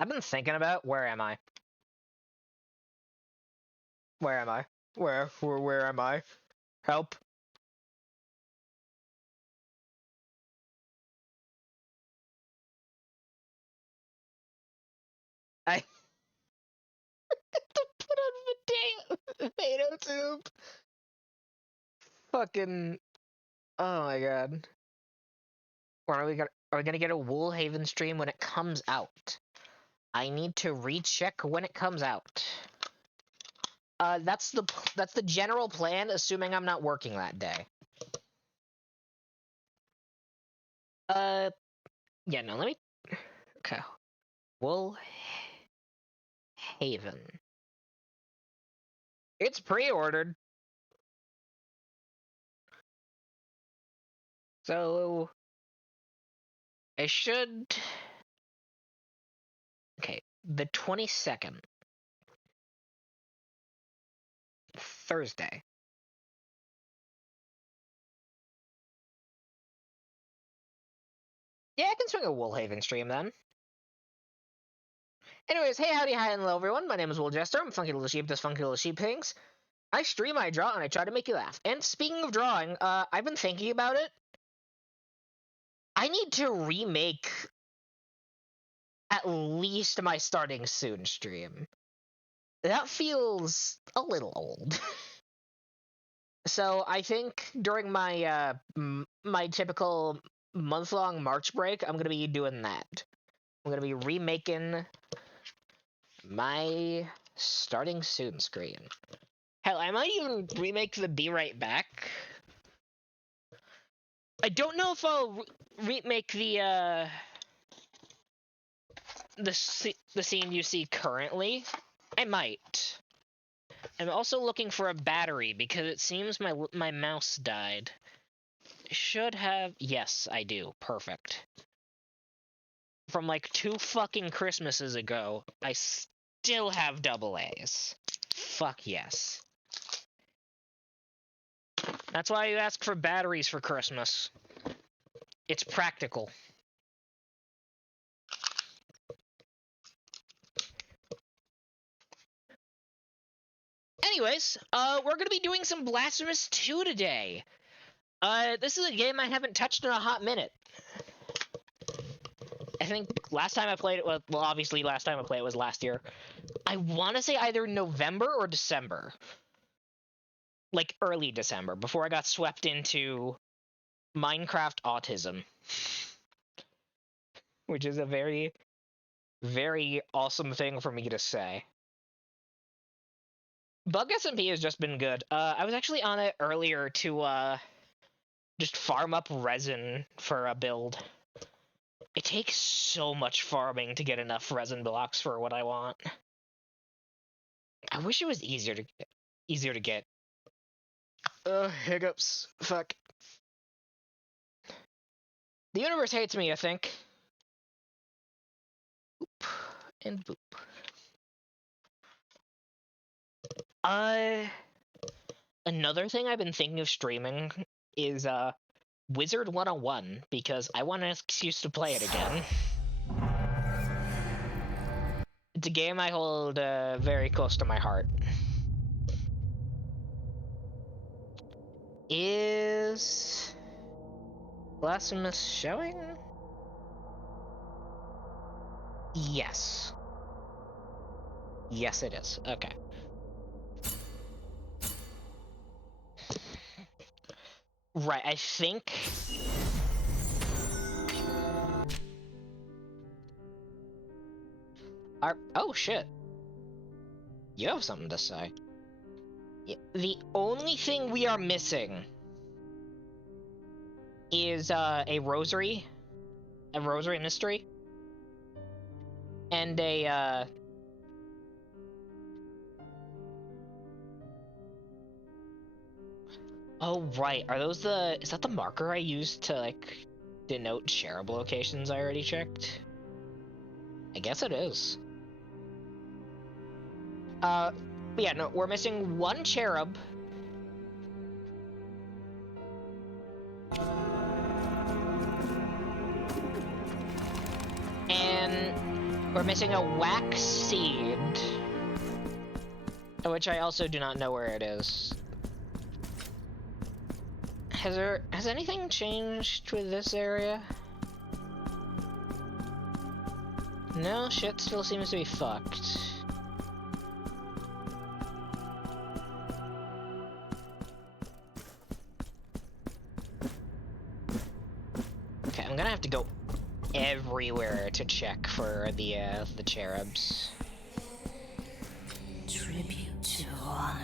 I've been thinking about where am I? Where am I? Where am I? Help. I put on potato soup. Fucking. Oh my god. Are we gonna get a Woolhaven stream when it comes out? I need to recheck when it comes out. That's the general plan, assuming I'm not working that day. Yeah, no, let me. Okay. Woolhaven. It's pre-ordered. So I should. Okay, the 22nd. Thursday. Yeah, I can swing a Woolhaven stream then. Anyways, hey, howdy, hi, and hello, everyone. My name is WoolJester. I'm Funky Little Sheep, does Funky Little Sheep things. I stream, I draw, and I try to make you laugh. And speaking of drawing, I've been thinking about it. I need to remake at least my starting soon stream. That feels a little old. So I think during my my typical month-long March break, I'm gonna be doing that. I'm gonna be remaking my starting soon screen. Hell, I might even remake the Be Right Back. I don't know if I'll remake the scene you see currently. I might. I'm also looking for a battery because it seems my mouse died. Should have. Yes, I do. Perfect. From like 2 fucking Christmases ago, I still have AA's. Fuck yes. That's why you ask for batteries for Christmas. It's practical. Anyways, we're gonna be doing some Blasphemous 2 today. This is a game I haven't touched in a hot minute. I think last time I played it was, well, obviously last time I played it was last year. I want to say either November or December. Like early December, before I got swept into Minecraft autism. Which is a very, very awesome thing for me to say. Bug SMP has just been good. I was actually on it earlier to just farm up resin for a build. It takes so much farming to get enough resin blocks for what I want. I wish it was easier to get. Hiccups. Fuck. The universe hates me, I think. Boop. And boop. Another thing I've been thinking of streaming is, Wizard 101, because I want an excuse to play it again. It's a game I hold, very close to my heart. Is Blasphemous showing? Yes. Yes, it is. Okay. Right, I think... Oh, shit. You have something to say. The only thing we are missing is, a rosary mystery, and a, Oh, right. Are those is that the marker I used to, like, denote cherub locations I already checked? I guess it is. Yeah, no, we're missing 1 cherub. And We're missing a wax seed, which I also do not know where it is. Has anything changed with this area? No, shit still seems to be fucked. Okay, I'm gonna have to go everywhere to check for the cherubs. Tribute to honor.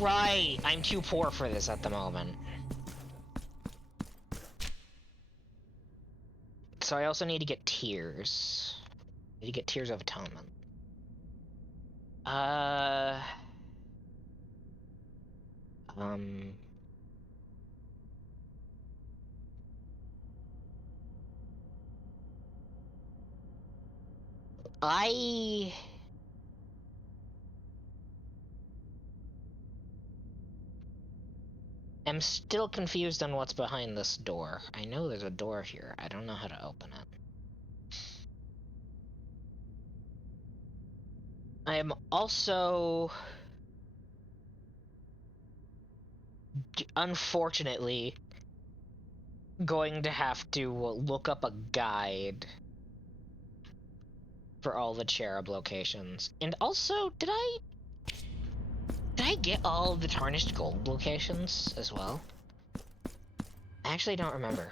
Right! I'm too poor for this at the moment. So I also need to get tears. I need to get tears of atonement. I am still confused on what's behind this door. I know there's a door here. I don't know how to open it. I am also, unfortunately, going to have to look up a guide for all the cherub locations. And also, did I get all the tarnished gold locations as well? I actually don't remember.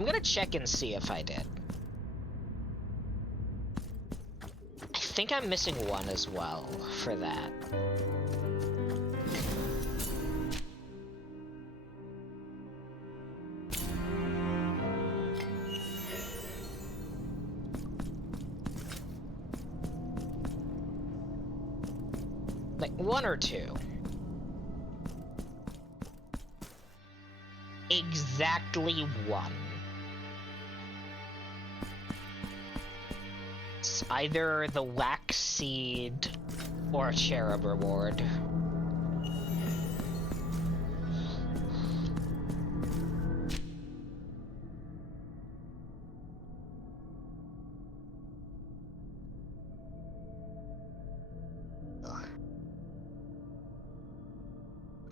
I'm gonna check and see if I did. I think I'm missing one as well for that. Like, one or two. Exactly one. It's either the wax seed or a cherub reward.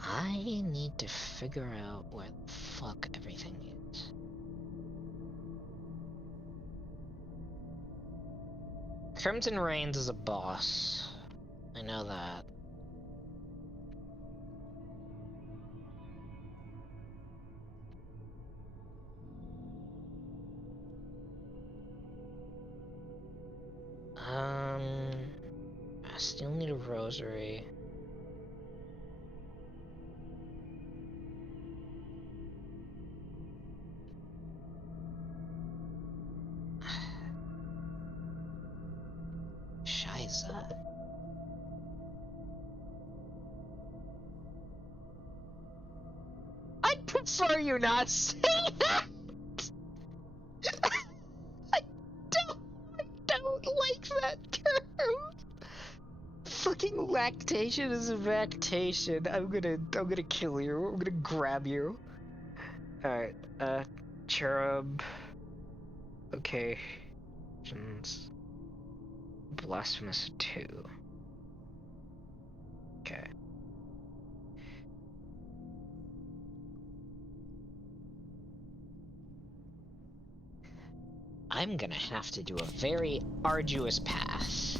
I need to figure out where the fuck everything is. Crimson Reigns is a boss. I know that. I still need a rosary. Scheiße. I'd prefer you not say that! I don't like that term! Fucking lactation is a lactation. I'm gonna kill you. I'm gonna grab you. Alright, cherub. Okay. Blasphemous 2. Okay. I'm gonna have to do a very arduous path.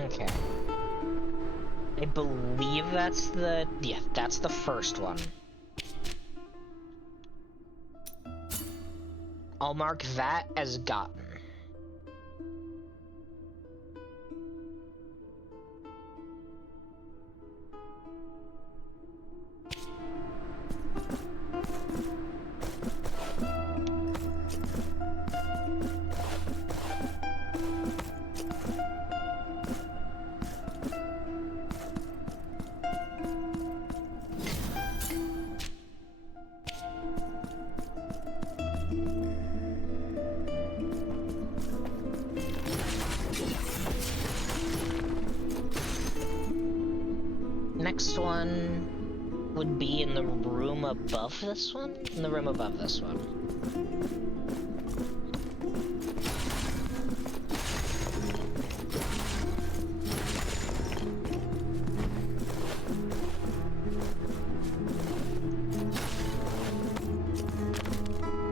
Okay. I believe that's that's the first one. I'll mark that as gotten. one would be in the room above this one? In the room above this one.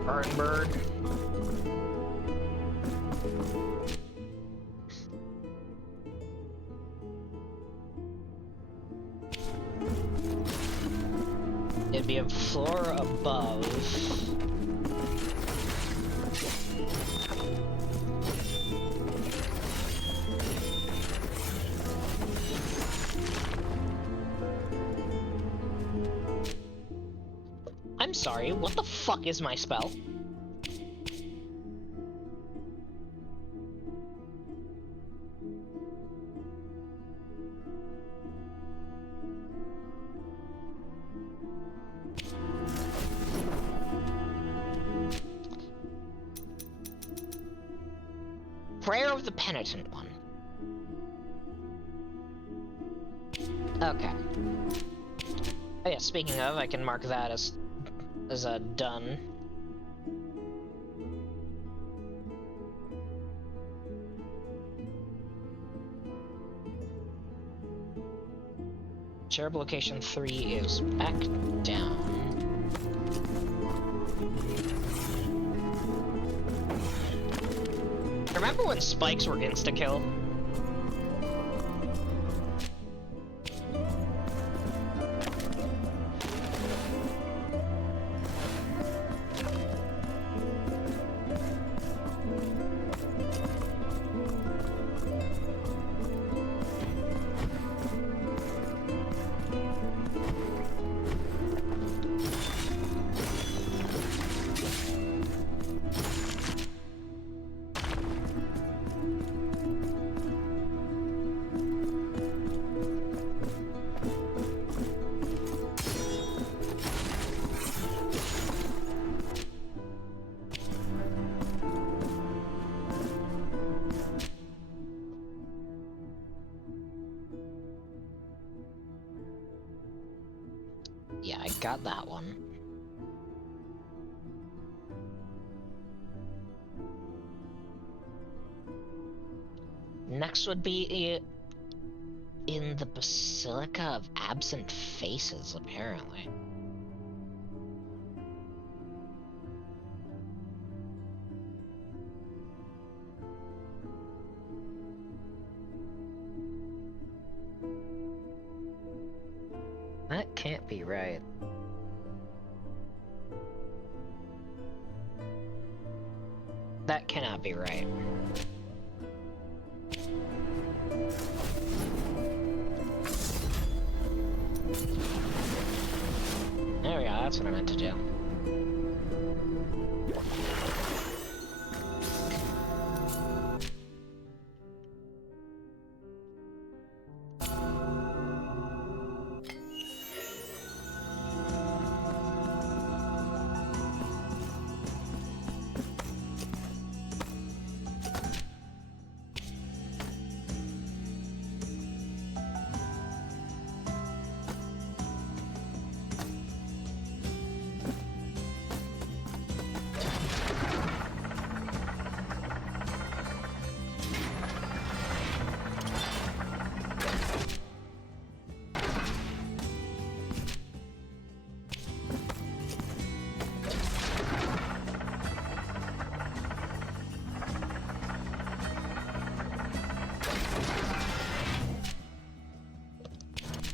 Burn bird. It'd be a floor above. I'm sorry, what the fuck is my spell? Prayer of the Penitent One. Okay. Oh yeah, speaking of, I can mark that as a done. Cherub location 3 is back down. Remember when spikes were insta-kill? Yeah, I got that one. Next would be in the Basilica of Absent Faces, apparently. That can't be right. That cannot be right. There we go, that's what I meant to do.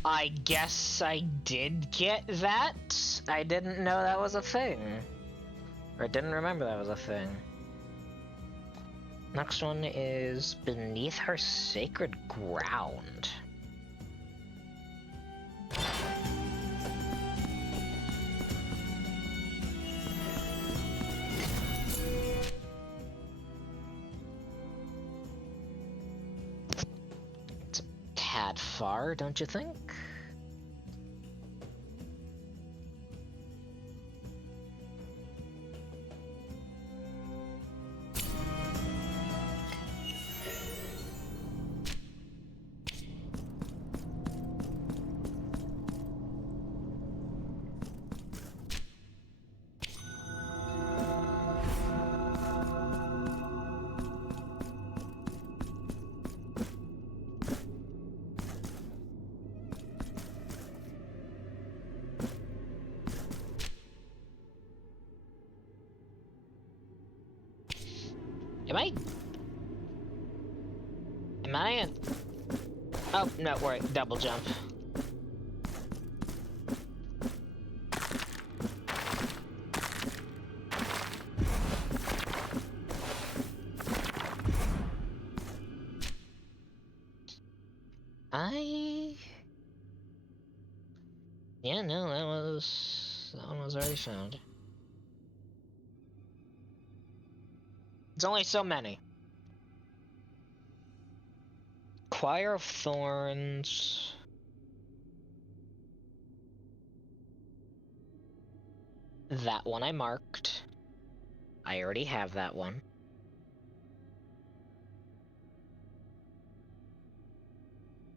I guess I did get that. I didn't know that was a thing. Or I didn't remember that was a thing. Next one is Beneath Her Sacred Ground. It's a tad far, don't you think? Am I... Am I in... Oh, no, wait, double jump. Yeah, no, that one was already found. It's only so many. Choir of Thorns. That one I marked. I already have that one.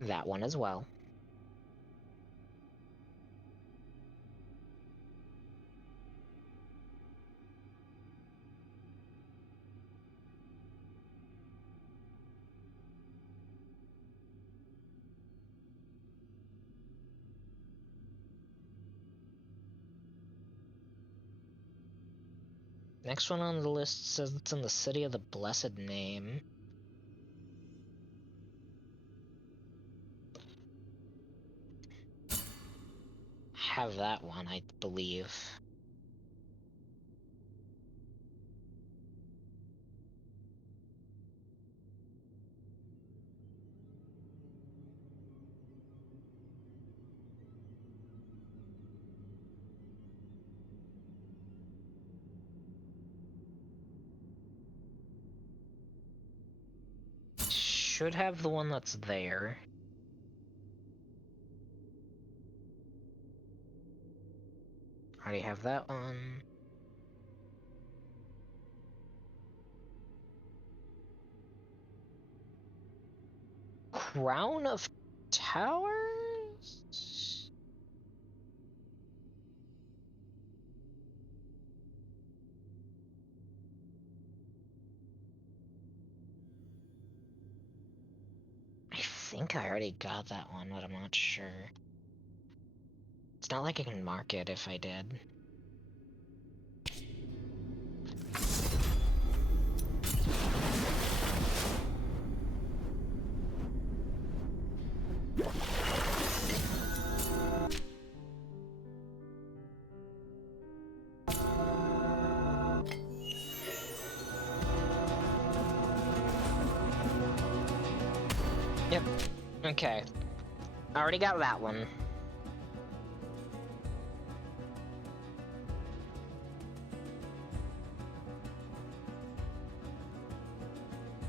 That one as well. Next one on the list says it's in the City of the Blessed Name. Have that one, I believe. Should have the one that's there. Already have that one. Crown of Towers? I think I already got that one, but I'm not sure. It's not like I can mark it if I did. Yep. Okay. I already got that one.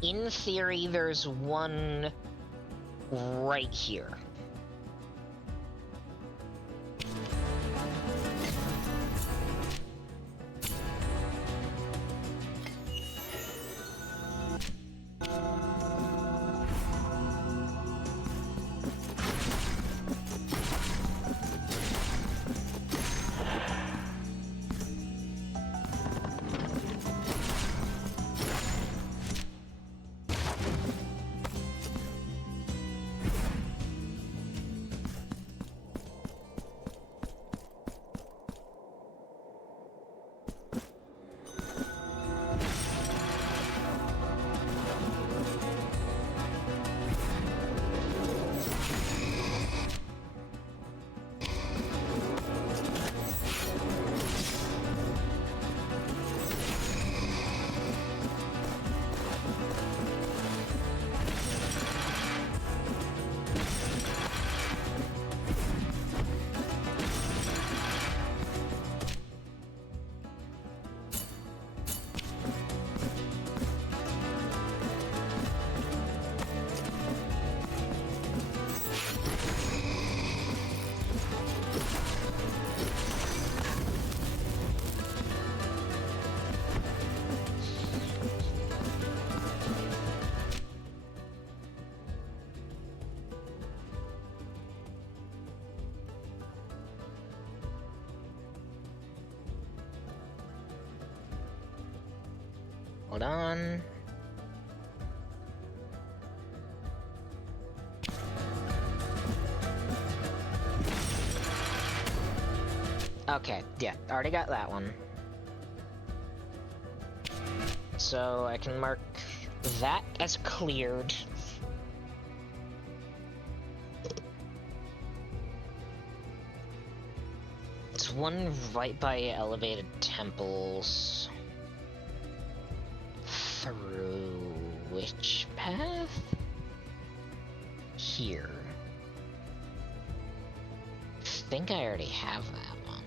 In theory, there's one right here. Hold on. Okay, yeah, already got that one. So I can mark that as cleared. It's one right by elevated temples. Through which path? Here. I think I already have that one.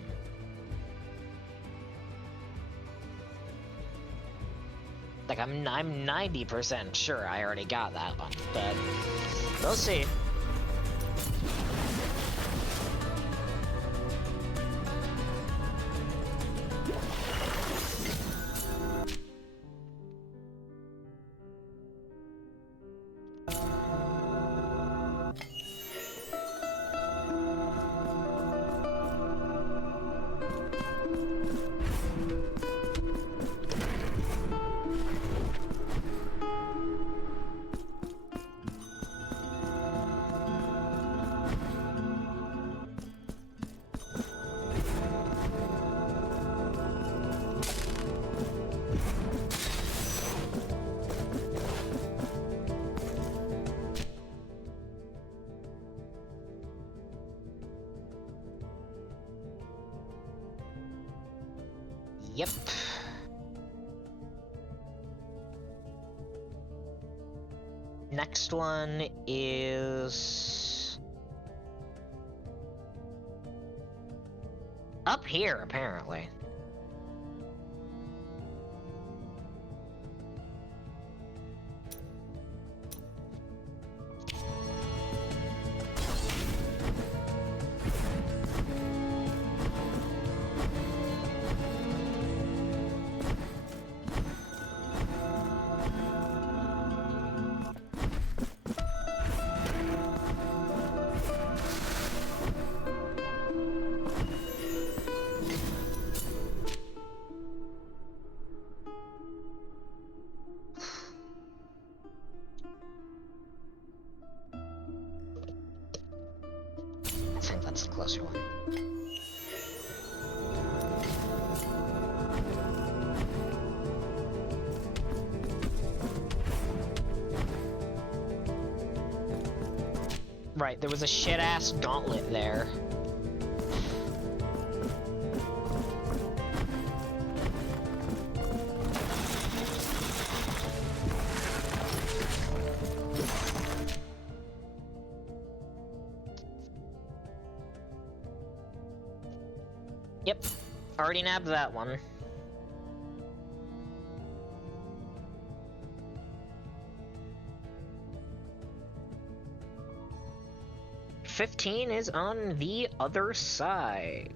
Like, I'm 90% sure I already got that one, but we'll see. Yep. Next one is up here, apparently. I think that's the closer one. Right, there was a shit-ass gauntlet there. Yep, already nabbed that one. $15 is on the other side.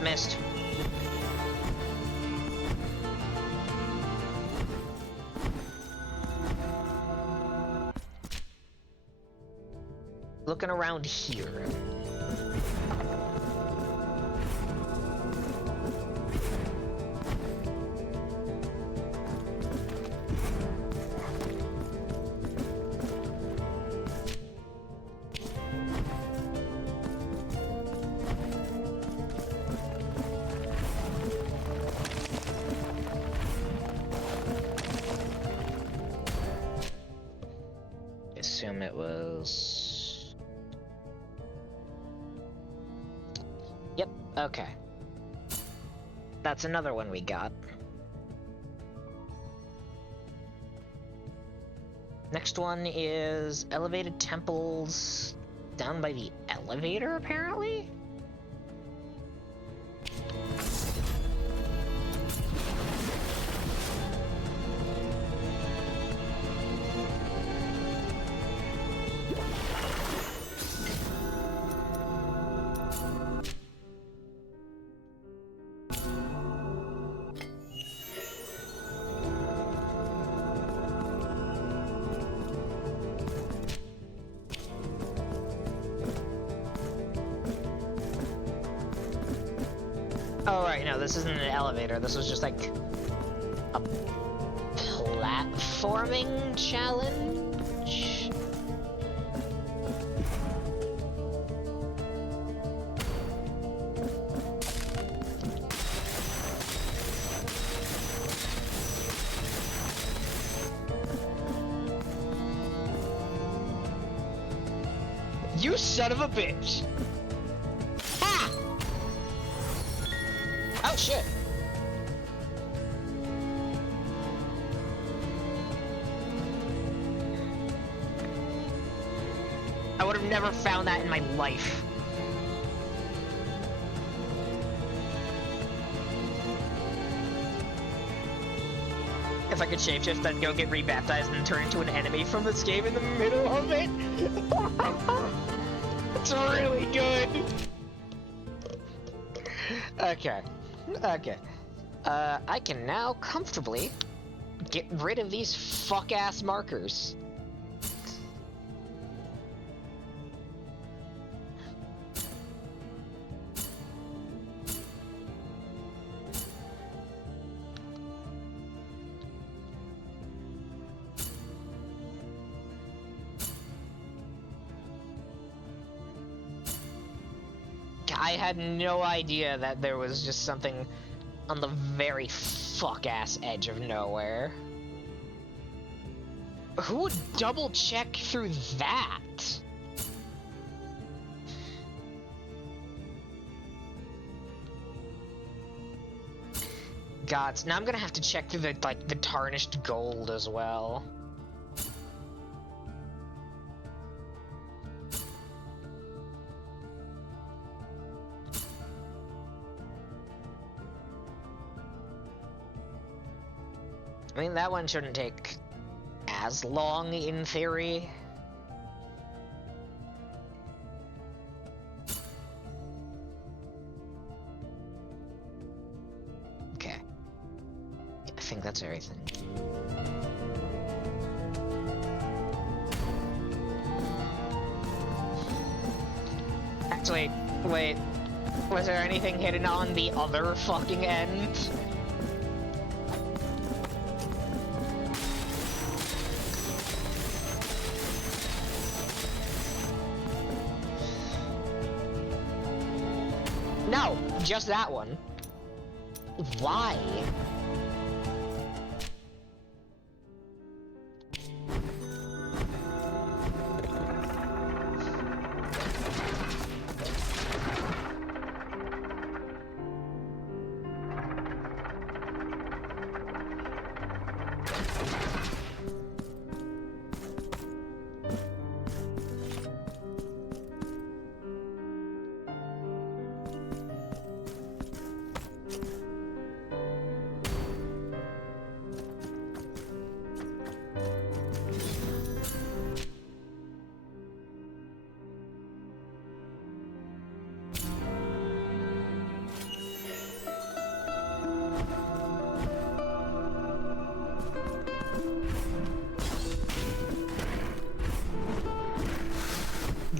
Missed. Looking around here. Assume it was... Yep, okay. That's another one we got. Next one is elevated temples down by the elevator, apparently? Oh, right, no, this isn't an elevator. This was just like a platforming challenge? You son of a bitch! Ha! Oh shit. I would have never found that in my life. If I could shapeshift, I'd go get rebaptized and turn into an enemy from this game in the middle of it. It's really good. Okay. Okay. I can now comfortably get rid of these fuck-ass markers. I had no idea that there was just something on the very fuck-ass edge of nowhere. Who would double-check through that? God, so now I'm gonna have to check through the, like, the tarnished gold as well. I mean, that one shouldn't take as long, in theory. Okay. I think that's everything. Actually, wait. Was there anything hidden on the other fucking end? No, just that one. Why?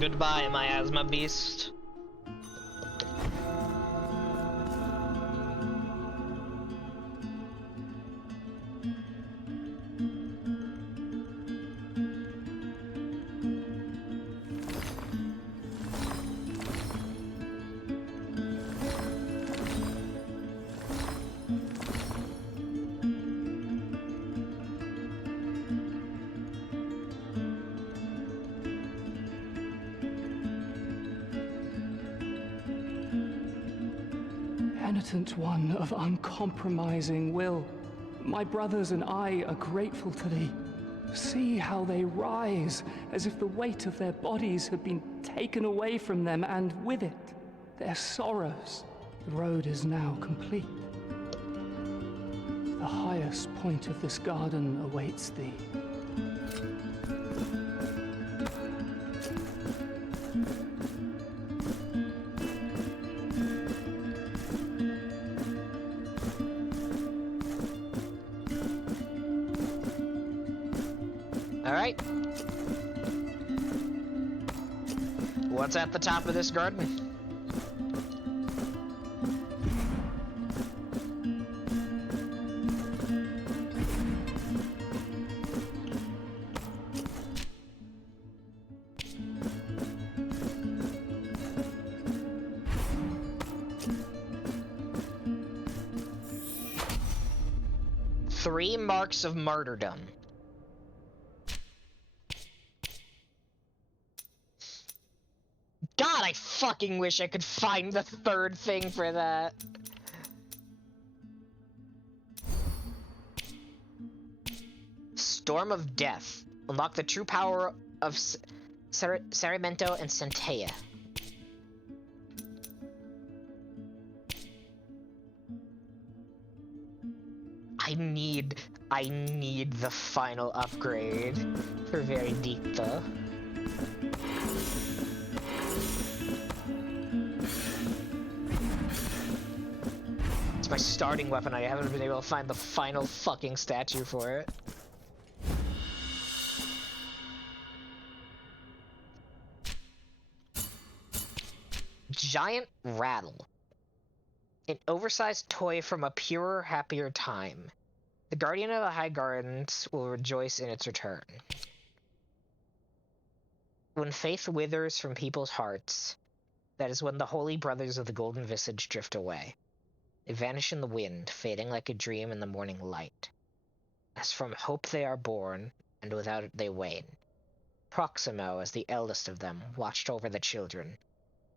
Goodbye, miasma beast. Penitent one of uncompromising will, my brothers and I are grateful to thee. See how they rise, as if the weight of their bodies had been taken away from them, and with it, their sorrows. The road is now complete. The highest point of this garden awaits thee. Alright. What's at the top of this garden? 3 marks of martyrdom. God, I fucking wish I could find the 3rd thing for that. Storm of Death. Unlock the true power of Sarimento and Centella. I need the final upgrade for Veredicta. It's my starting weapon. I haven't been able to find the final fucking statue for it. Giant Rattle. An oversized toy from a purer, happier time. The Guardian of the High Gardens will rejoice in its return. When faith withers from people's hearts, that is when the holy brothers of the Golden Visage drift away. They vanish in the wind, fading like a dream in the morning light. As from hope they are born, and without it they wane. Proximo, as the eldest of them, watched over the children,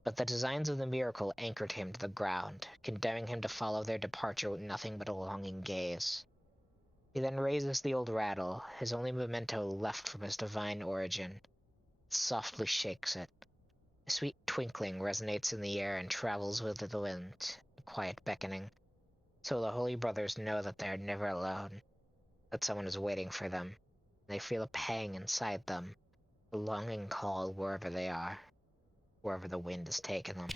but the designs of the miracle anchored him to the ground, condemning him to follow their departure with nothing but a longing gaze. He then raises the old rattle, his only memento left from his divine origin. Softly shakes it. A sweet twinkling resonates in the air and travels with the wind, a quiet beckoning. So the holy brothers know that they are never alone, that someone is waiting for them. They feel a pang inside them, a longing call wherever they are, wherever the wind has taken them.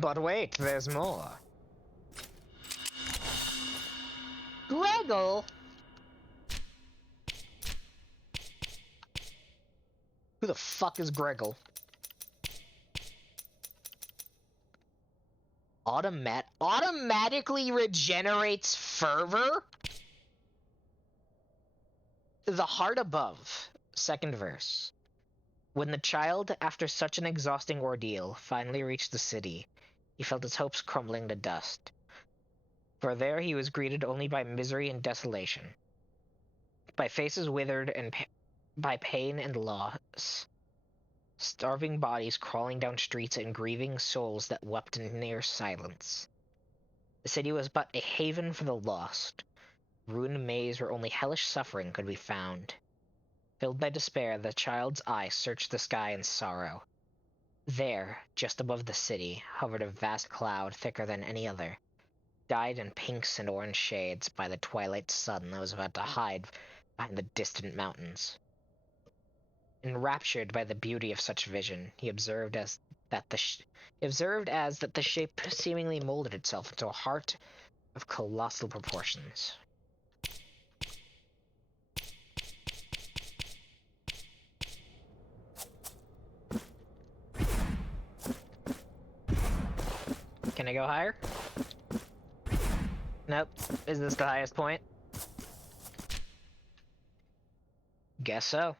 But wait, there's more. Greggle? Who the fuck is Greggle? Automatically regenerates fervor? The heart above. 2nd verse. When the child, after such an exhausting ordeal, finally reached the city, he felt his hopes crumbling to dust. For there he was greeted only by misery and desolation, by faces withered and by pain and loss, starving bodies crawling down streets and grieving souls that wept in near silence. The city was but a haven for the lost, ruined maze where only hellish suffering could be found. Filled by despair, the child's eye searched the sky in sorrow. There, just above the city, hovered a vast cloud thicker than any other, dyed in pinks and orange shades by the twilight sun that was about to hide behind the distant mountains. Enraptured by the beauty of such vision, he observed as that the shape seemingly molded itself into a heart of colossal proportions. Can I go higher? Nope. Is this the highest point? Guess so.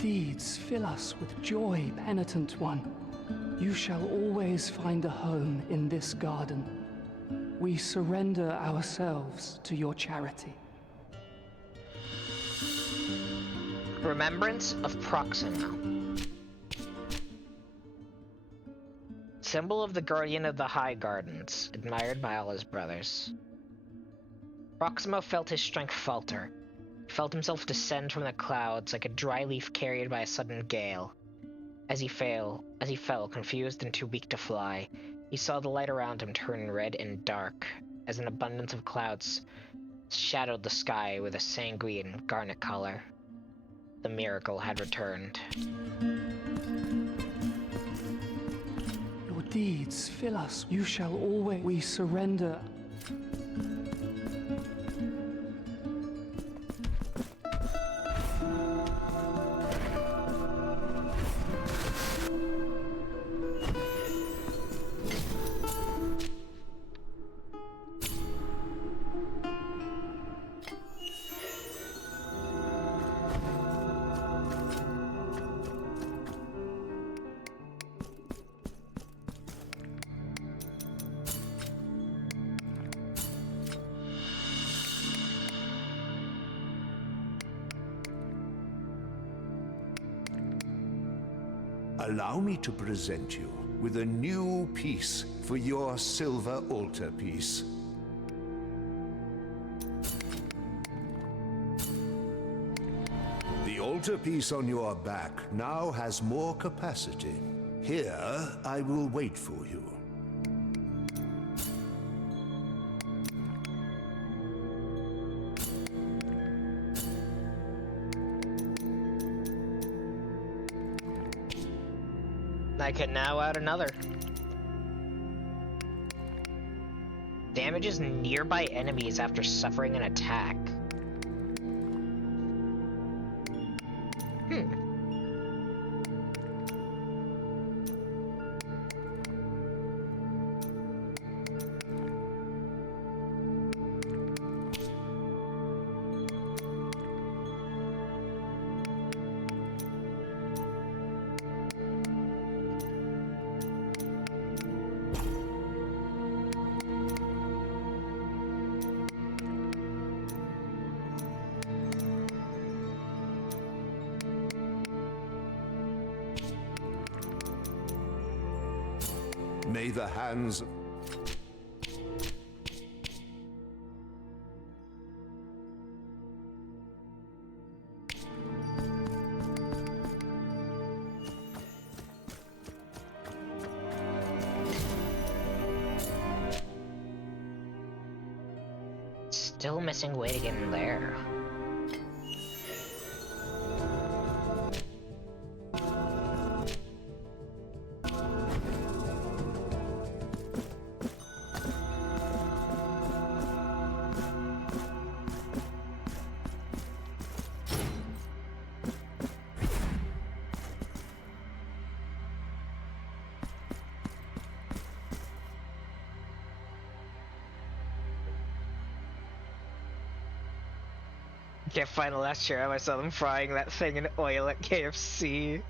Deeds fill us with joy, penitent one. You shall always find a home in this garden. We surrender ourselves to your charity. Remembrance of Proximo. Symbol of the Guardian of the High Gardens, admired by all his brothers. Proximo felt his strength falter. He felt himself descend from the clouds like a dry leaf carried by a sudden gale. As he fell, confused and too weak to fly, he saw the light around him turn red and dark, as an abundance of clouds shadowed the sky with a sanguine garnet color. The miracle had returned. deeds fill us. You shall always. We surrender. Allow me to present you with a new piece for your silver altarpiece. The altarpiece on your back now has more capacity. Here, I will wait for you. I can now add another. Damages nearby enemies after suffering an attack. May the hands... Still missing way to get in there. Can't find the last time I saw them frying that thing in oil at KFC.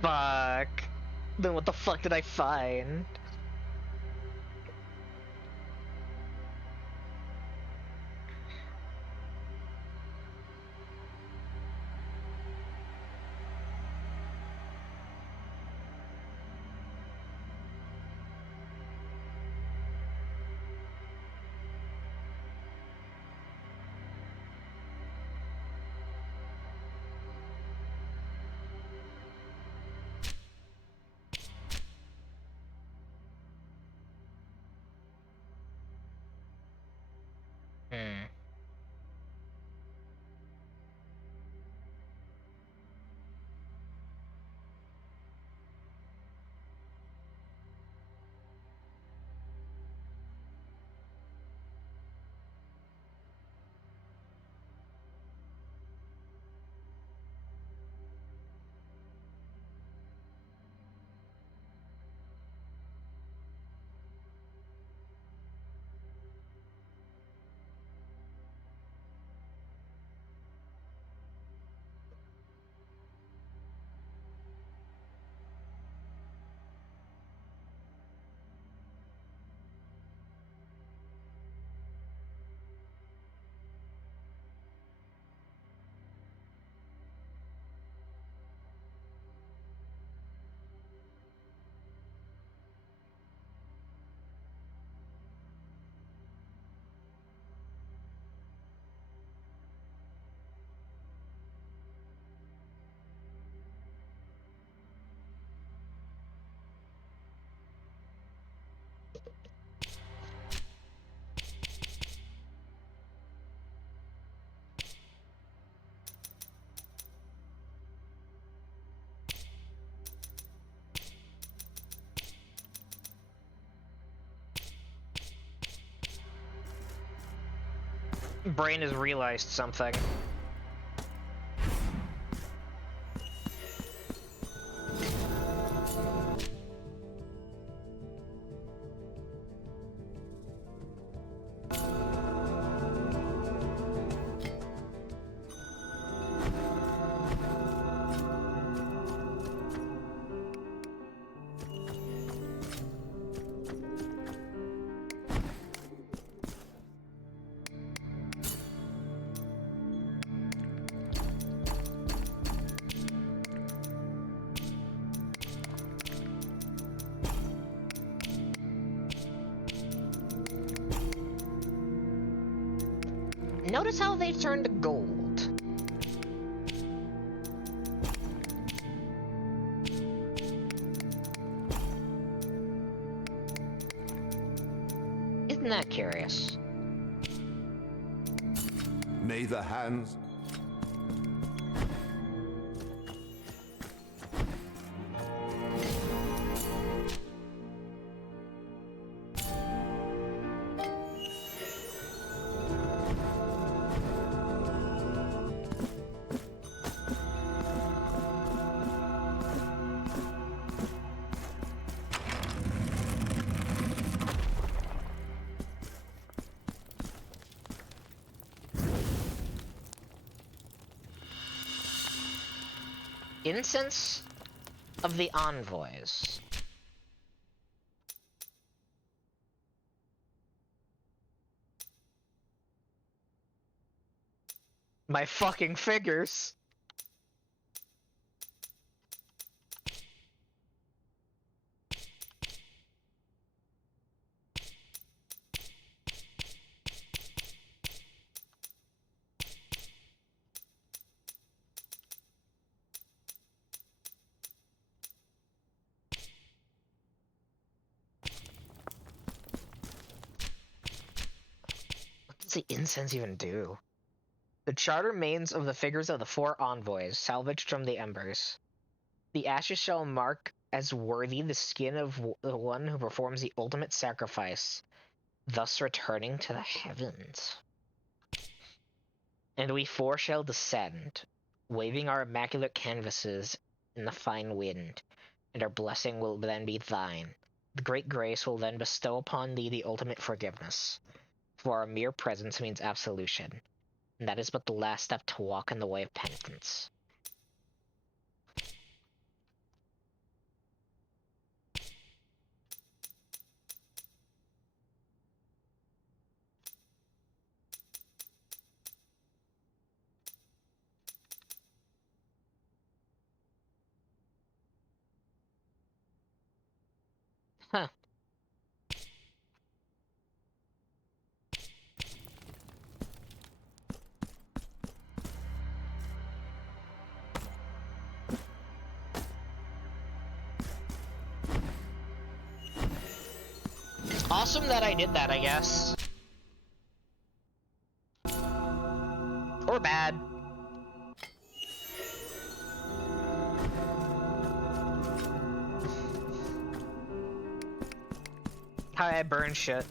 Fuck. Then what the fuck did I find? brain has realized something. Notice how they turned to gold. Isn't that curious? May the hands... Incense of the Envoys. My fucking figures. What does the incense even do? The charred remains of the figures of the 4 envoys, salvaged from the embers. The ashes shall mark as worthy the skin of the one who performs the ultimate sacrifice, thus returning to the heavens. And we 4 shall descend, waving our immaculate canvases in the fine wind, and our blessing will then be thine. The great grace will then bestow upon thee the ultimate forgiveness, for our mere presence means absolution, and that is but the last step to walk in the way of penitence. Huh. Awesome that I did that, I guess. Or bad. How I burn shit.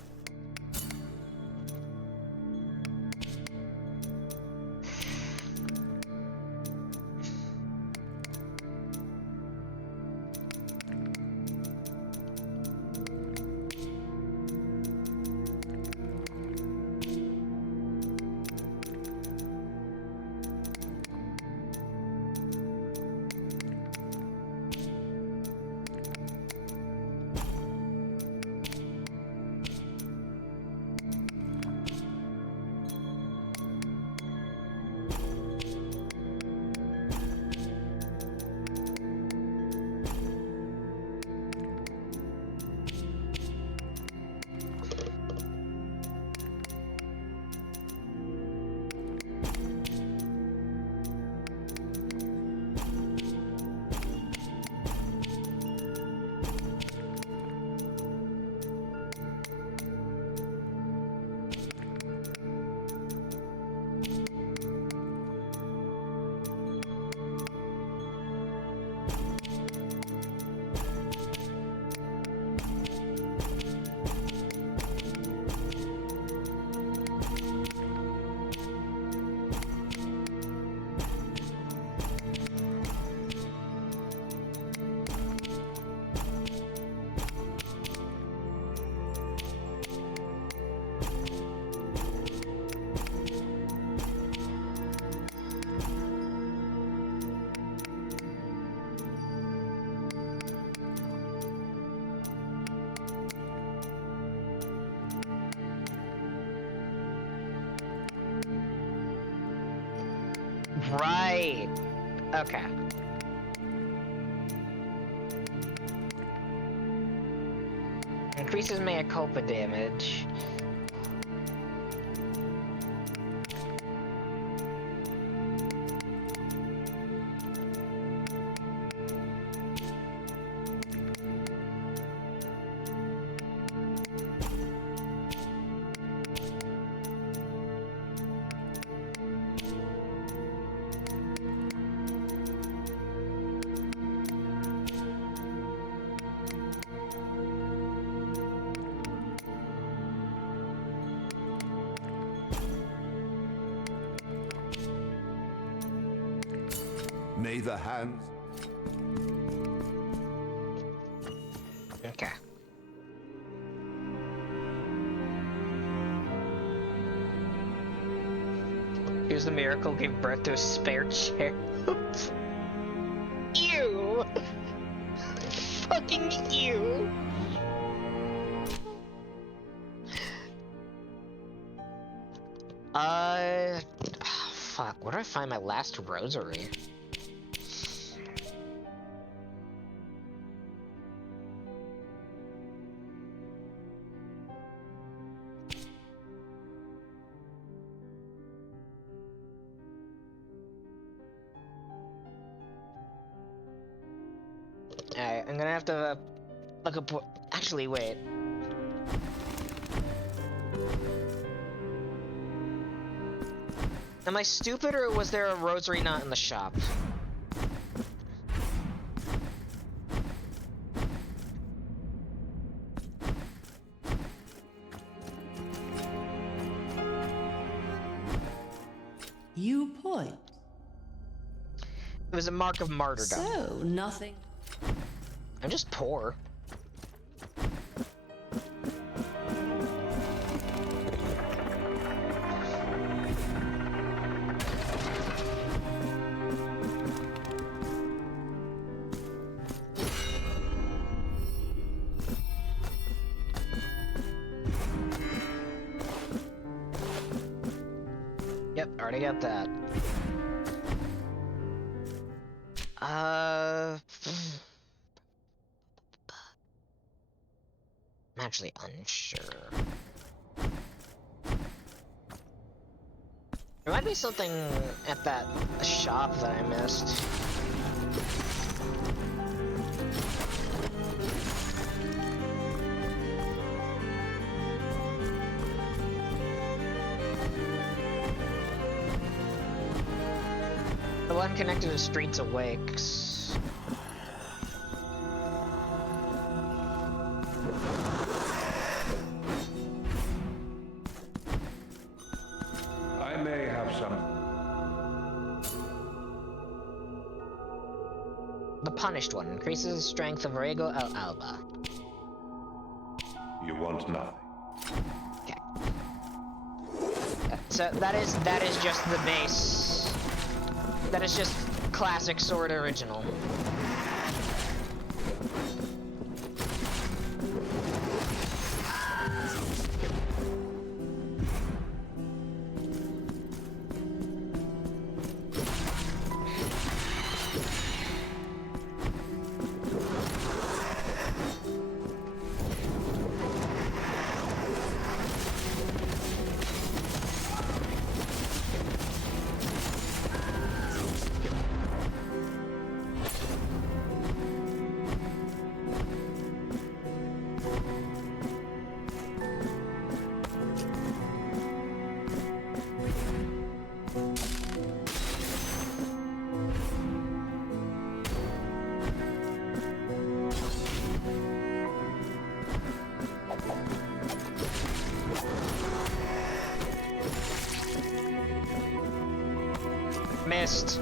Right. Okay. Increases mea culpa damage. May the hands... Okay. Here's the miracle gave birth to a spare chair. Ew! Fucking ew! Fuck, where do I find my last rosary? Alright, I'm gonna have to look up what... Actually, wait. Am I stupid, or was there a rosary not in the shop? You point. It was a mark of martyrdom. So, nothing. I'm just poor. Yep, already got that. I'm actually unsure. There might be something at that shop that I missed. The one connected to Streets Awakes. I may have some. The Punished one increases strength of Rego El Alba. You want nothing. Okay. So that is just the base. That is just classic sword original. Missed.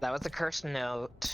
That was the cursed note.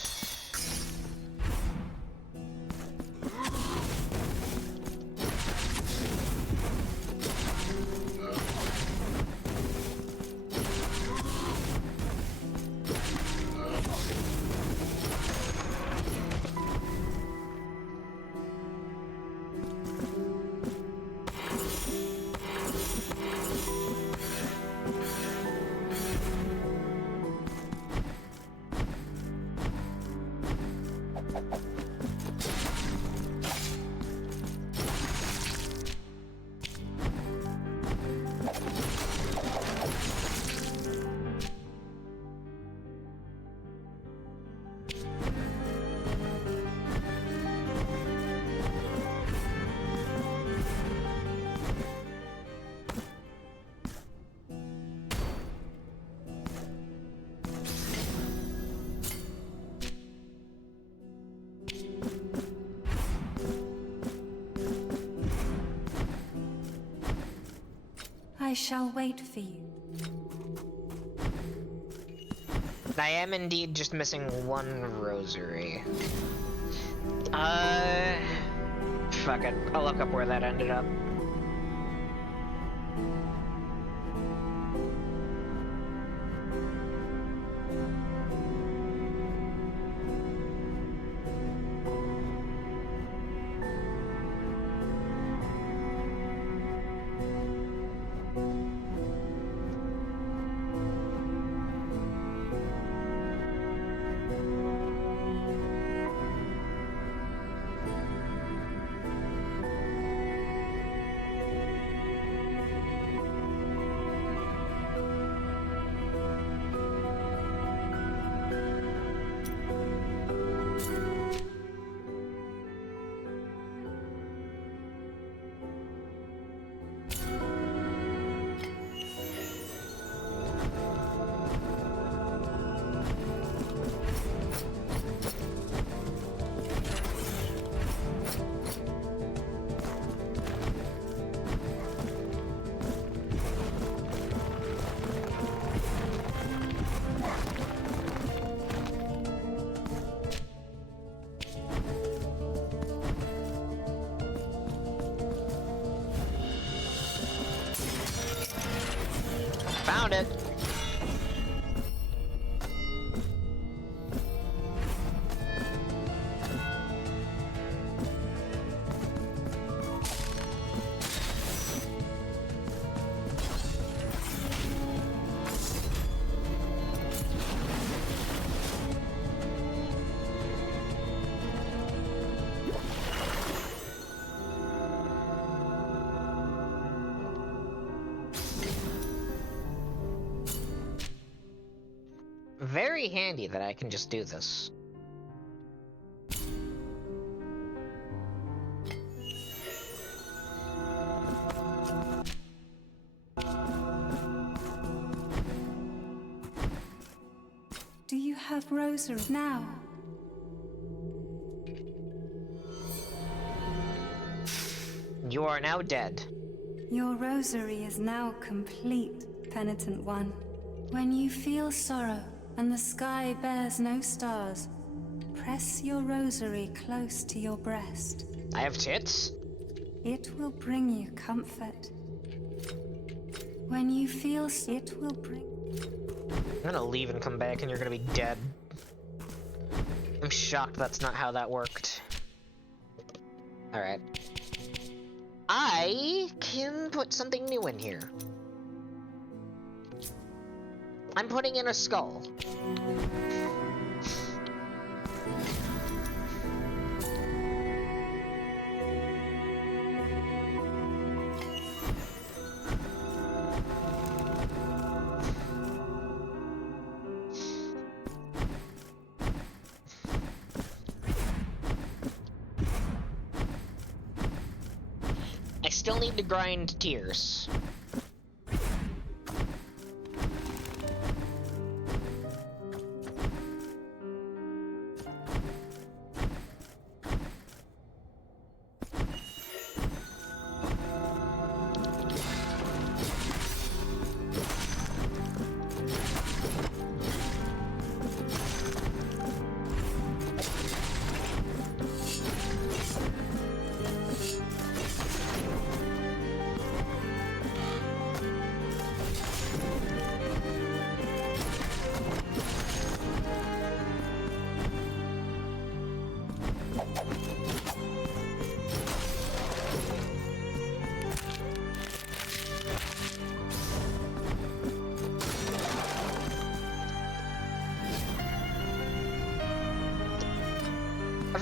I shall wait for you. I am indeed just missing one rosary. Fuck it. I'll look up where that ended up. Found it. Very handy that I can just do this. Do you have rosary now? You are now dead. Your rosary is now complete, penitent one. When you feel sorrow and the sky bears no stars, press your rosary close to your breast. I have tits? It will bring you comfort. When you feel it will bring... I'm gonna leave and come back and you're gonna be dead. I'm shocked that's not how that worked. Alright. I can put something new in here. I'm putting in a skull. I still need to grind tears.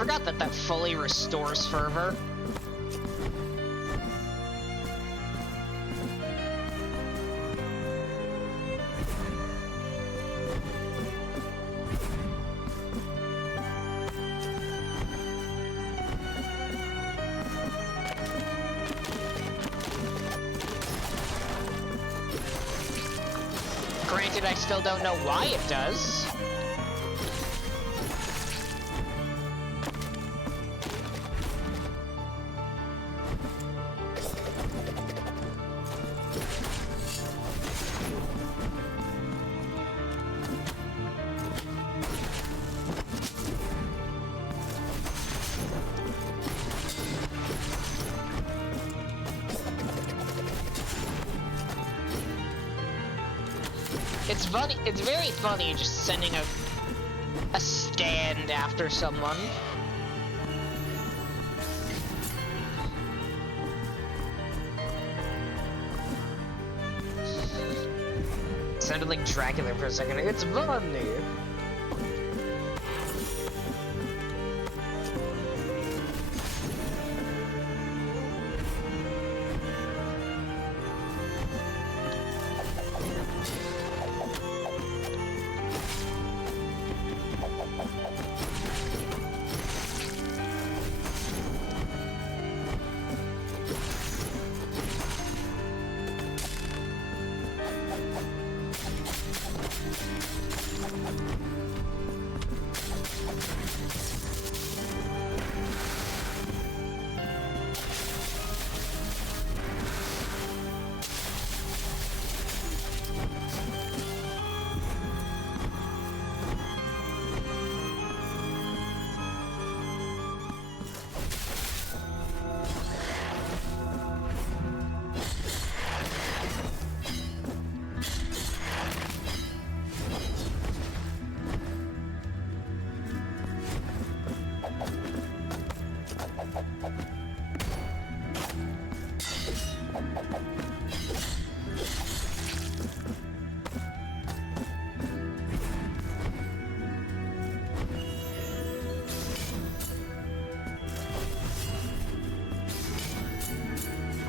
forgot that that fully restores fervor. Granted, I still don't know why it does. It's funny, it's very funny just sending a stand after someone. It sounded like Dracula for a second. It's funny.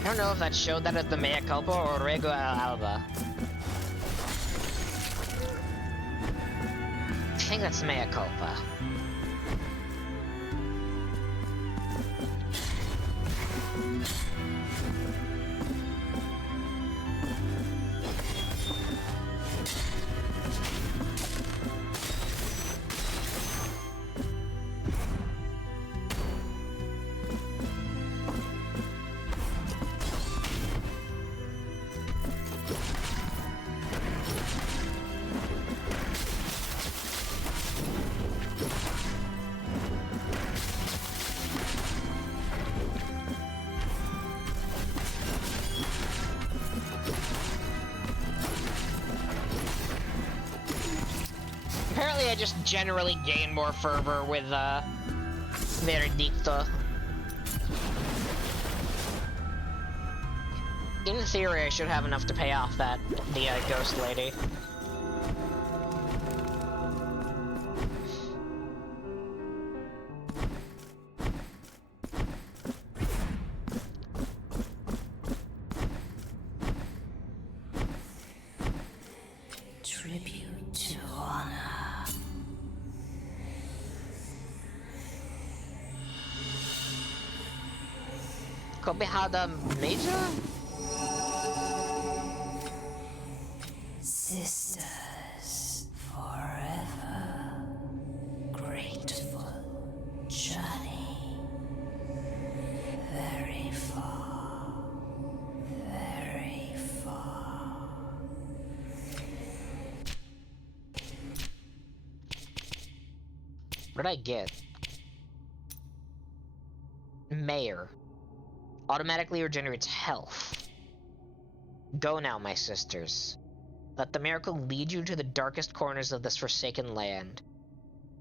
I don't know if that showed that as the mea culpa or rego alba. I think that's mea culpa. Apparently I just generally gain more fervor with, Veredicto. In theory, I should have enough to pay off the ghost lady. Tribute to honor. Kobihada Major? Sisters forever. Grateful journey. Very far. Very far. What did I get? Mayor. Automatically regenerates health. Go now, my sisters. Let the miracle lead you to the darkest corners of this forsaken land,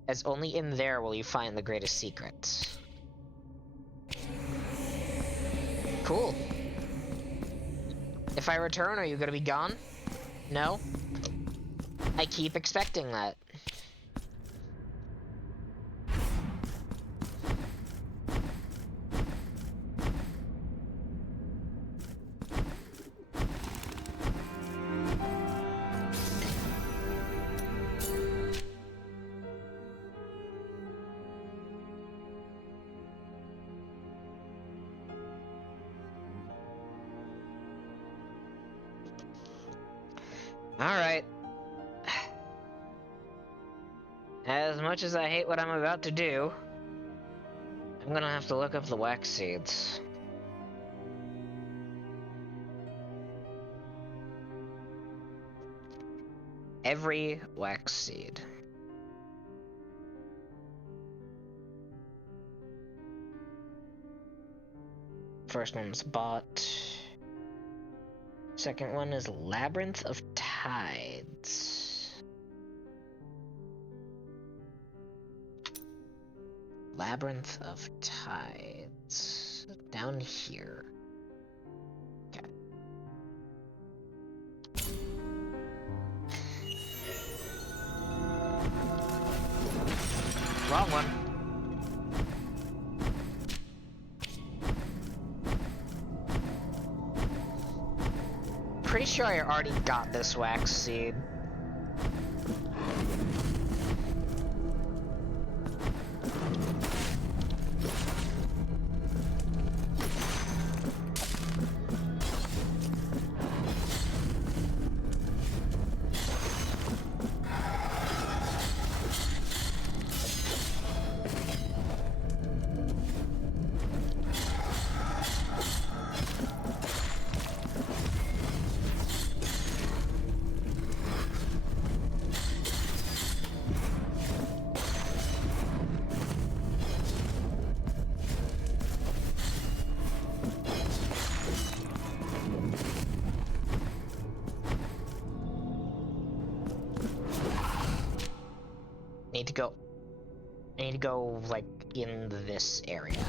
as only in there will you find the greatest secret. Cool. If I return, are you gonna be gone? No? I keep expecting that. Alright. As much as I hate what I'm about to do, I'm gonna have to look up the wax seeds. Every wax seed. First one's bought. Second one is Labyrinth of Tides. Labyrinth of Tides. Down here. Okay. Wrong one. Pretty sure I already got this wax seed. I need to go, like, in this area.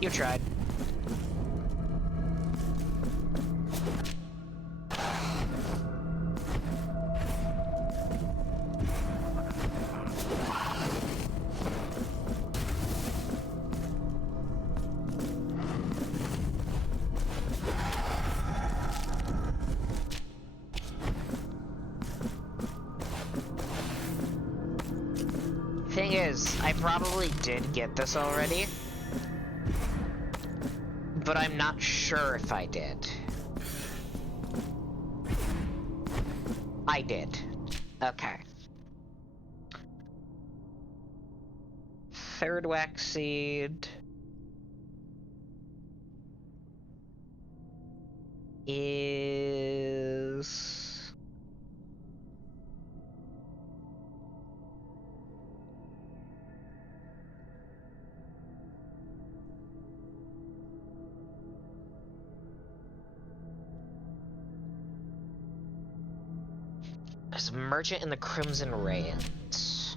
You tried. Thing is, I probably did get this already, but I'm not sure if I did. I did. Okay. Third wax seed is... There's a merchant in the Crimson Rains.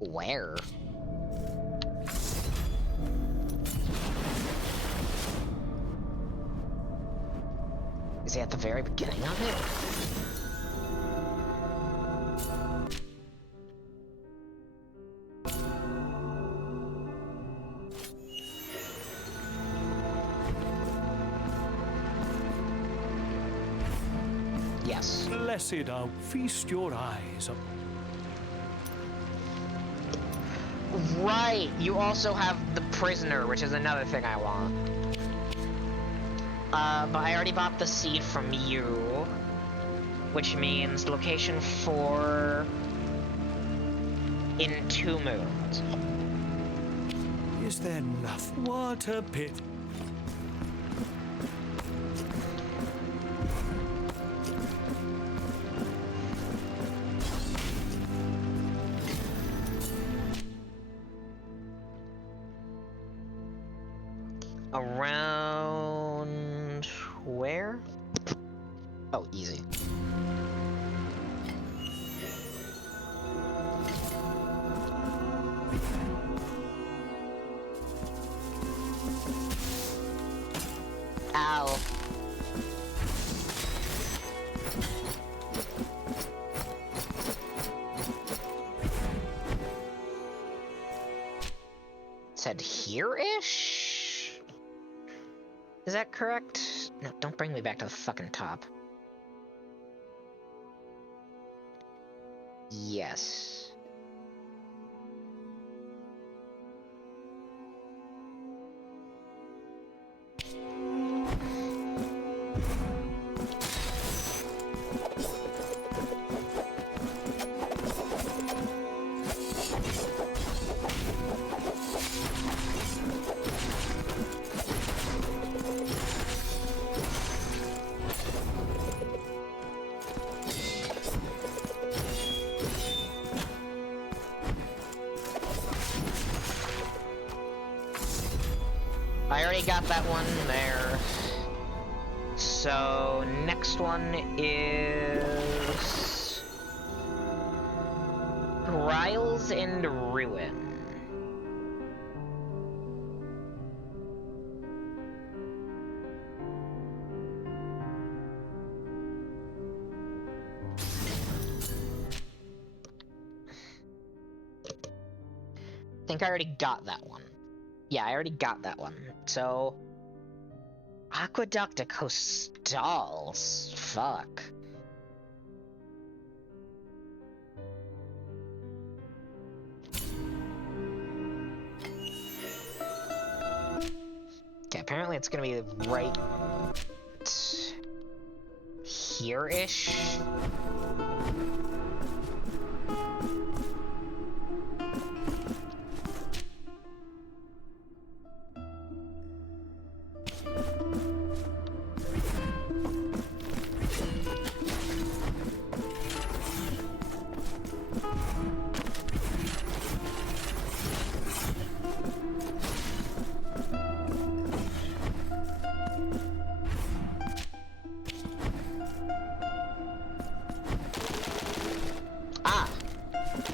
Where? Is he at the very beginning of it? Yes. Blessed are feast your eyes. Right, you also have the prisoner, which is another thing I want. But I already bought the seed from you, which means location 4 in 2 moons. Is there nothing? What a pit. Around where? Oh, easy. Ow. Said here-ish? Is that correct? No, don't bring me back to the fucking top. Yes. I already got that one there. So, next one is... Riles and Ruin. I think I already got that one. Yeah, I already got that one. So... Aqueduct Coastals. Fuck. Okay, apparently it's gonna be right... here-ish?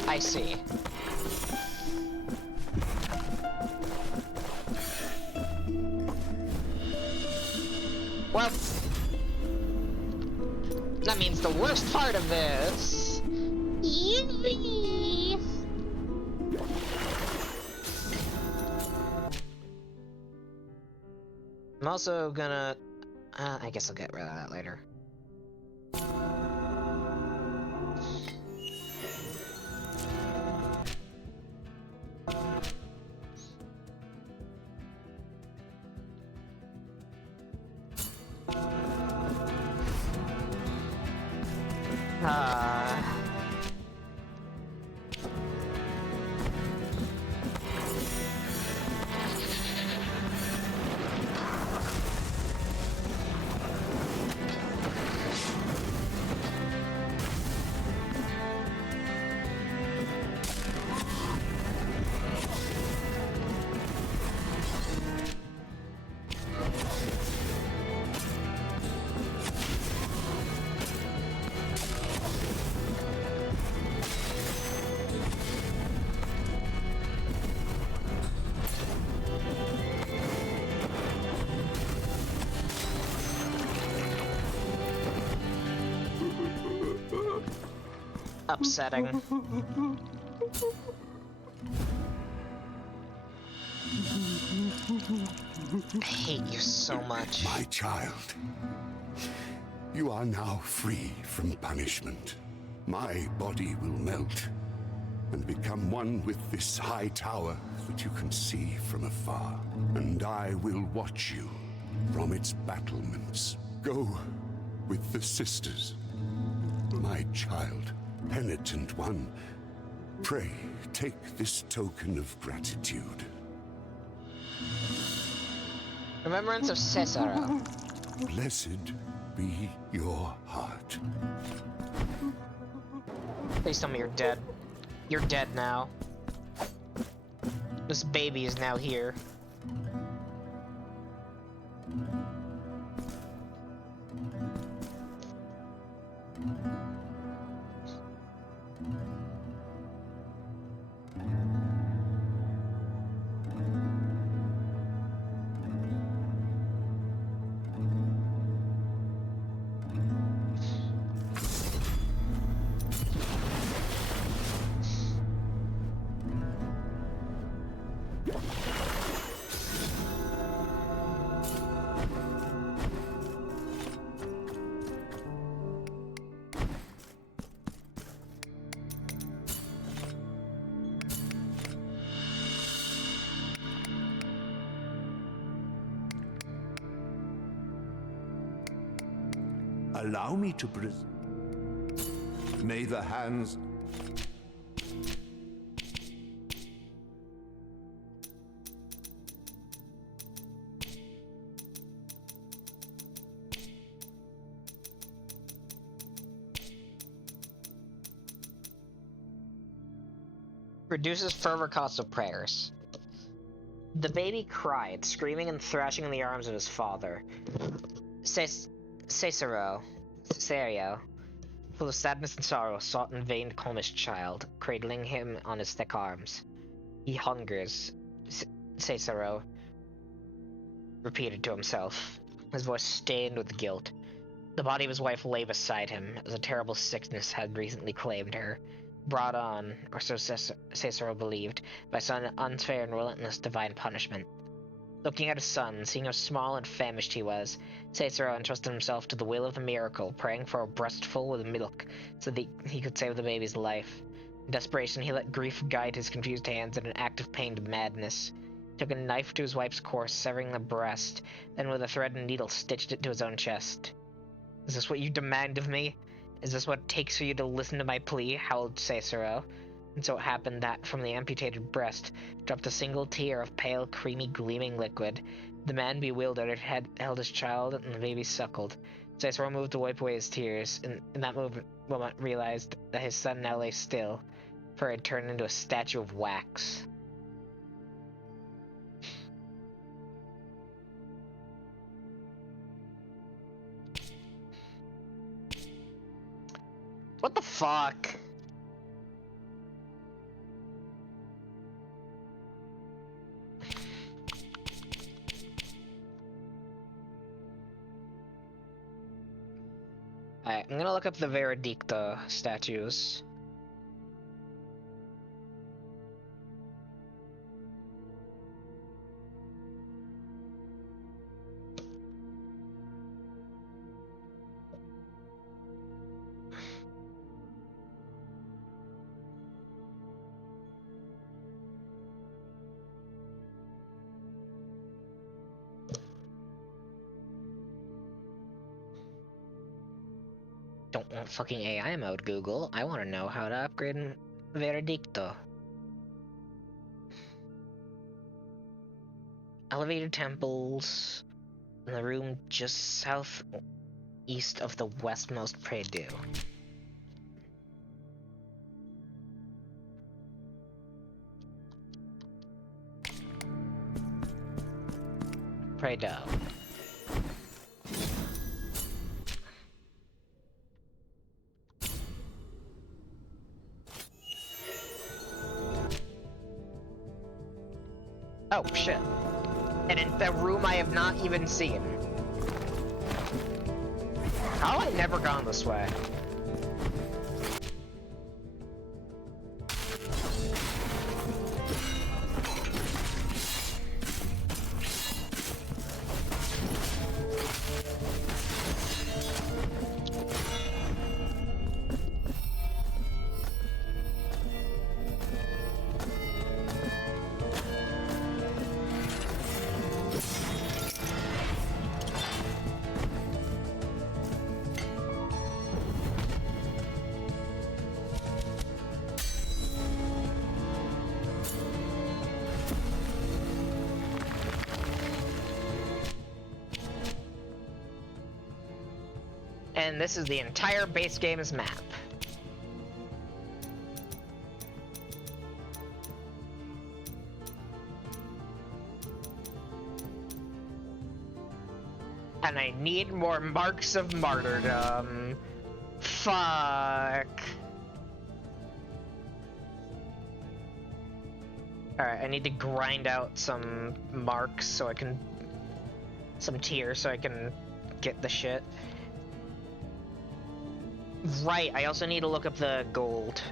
I see. Well, that means the worst part of this. Yippee! I'm also gonna... I guess I'll get rid of that later. Upsetting. I hate you so much. My child, you are now free from punishment. My body will melt and become one with this high tower that you can see from afar. And I will watch you from its battlements. Go with the sisters. My child, penitent one, pray take this token of gratitude. Remembrance of Cesaro. Blessed be your heart. Please tell me you're dead. You're dead now. This baby is now here. Allow me to May the hands... Reduces fervor cost of prayers. The baby cried, screaming and thrashing in the arms of his father. Cesario, full of sadness and sorrow, sought in vain to calm his child, cradling him on his thick arms. He hungers, Cesario repeated to himself, his voice stained with guilt. The body of his wife lay beside him, as a terrible sickness had recently claimed her, brought on, or so Cicero believed, by some unfair and relentless divine punishment. Looking at his son, seeing how small and famished he was, Cicero entrusted himself to the will of the miracle, praying for a breastful with milk so that he could save the baby's life. In desperation, he let grief guide his confused hands in an act of pained madness. He took a knife to his wife's corse, severing the breast, then with a thread and needle stitched it to his own chest. "Is this what you demand of me? Is this what it takes for you to listen to my plea?" howled Cicero. And so it happened that, from the amputated breast, dropped a single tear of pale, creamy, gleaming liquid. The man, bewildered, had held his child, and the baby suckled. Cicero moved to wipe away his tears, and in that moment realized that his son now lay still, for he had turned into a statue of wax. What the fuck? Alright, I'm gonna look up the Veredicta statues. Don't want fucking AI mode, Google. I want to know how to upgrade Veredicto. Elevated temples in the room just southeast of the westmost prie-dieu. Prie-dieu. Oh, shit. And in the room I have not even seen. How have I never gone this way? And this is the entire base game's map. And I need more marks of martyrdom. Fuck. Alright, I need to grind out some marks so I can... some tiers so I can get the shit. Right, I also need to look up the gold.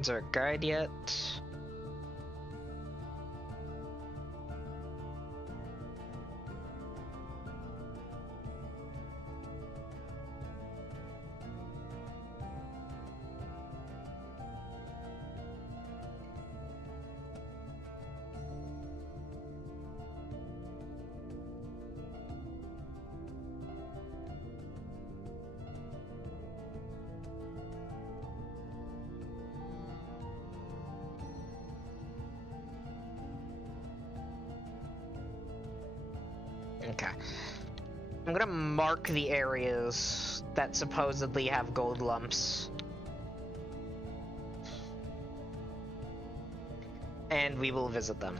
Is there a guide yet? Okay. I'm gonna mark the areas that supposedly have gold lumps. And we will visit them.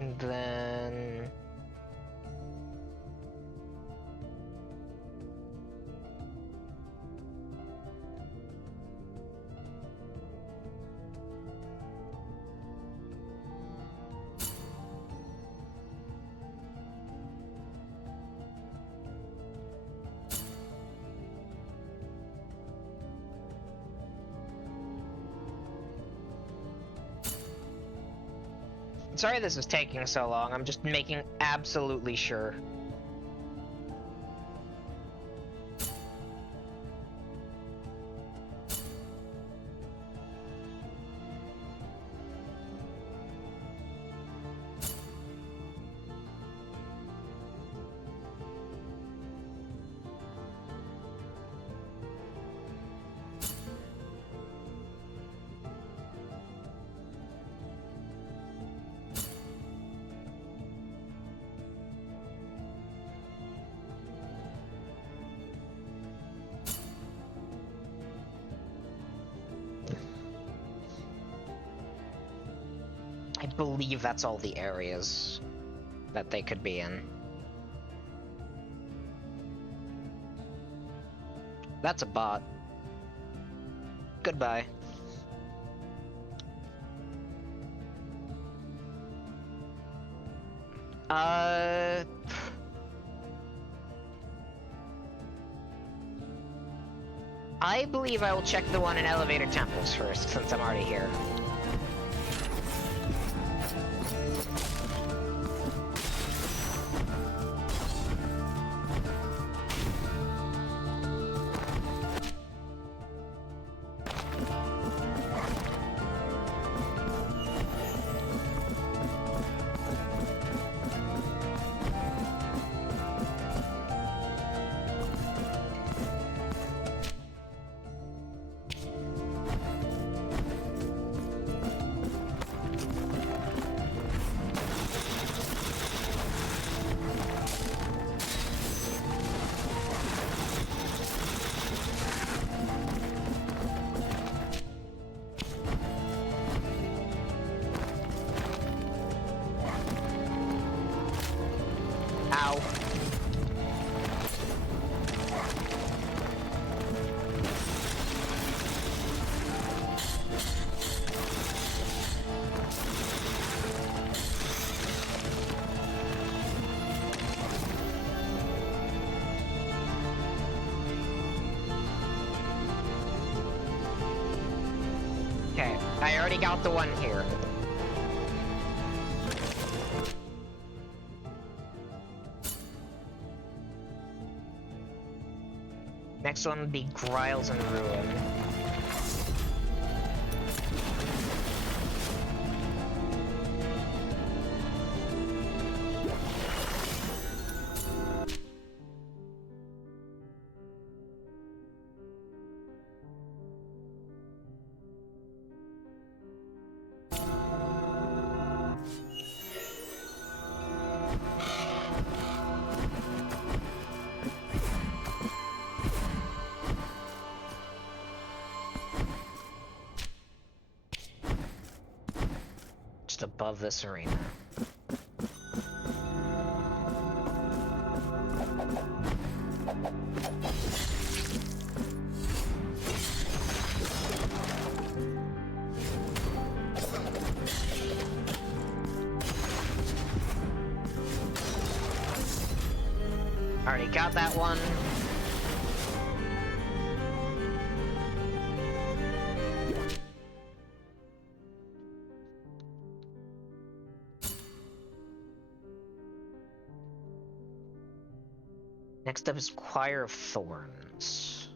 And then... Sorry this is taking so long, I'm just making absolutely sure. I believe that's all the areas that they could be in. That's a bot. Goodbye. I believe I will check the one in Elevator Temples first, since I'm already here. I already got the one here. Next one would be Griles and Ruin. Just above this arena. Already got that one. Next up is Choir of Thorns.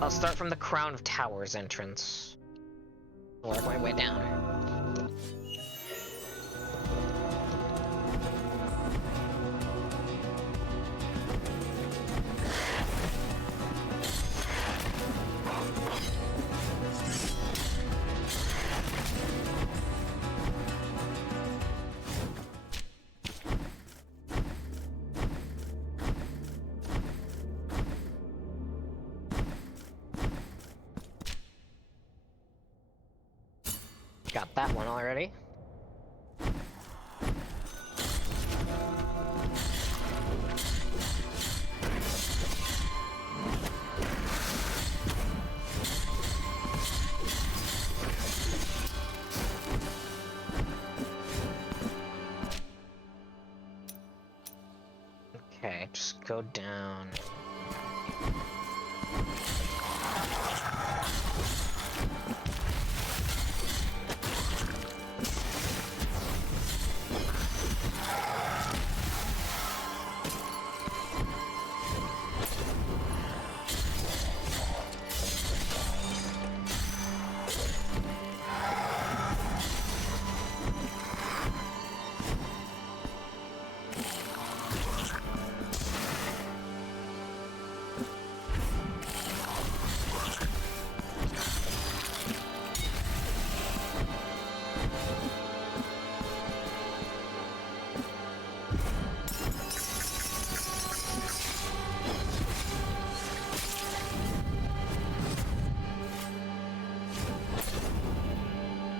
I'll start from the Crown of Towers entrance. Work my way down. Got that one already. Okay, just go down.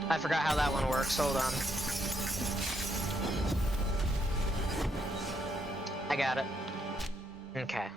I forgot how that one works, hold on. I got it. Okay.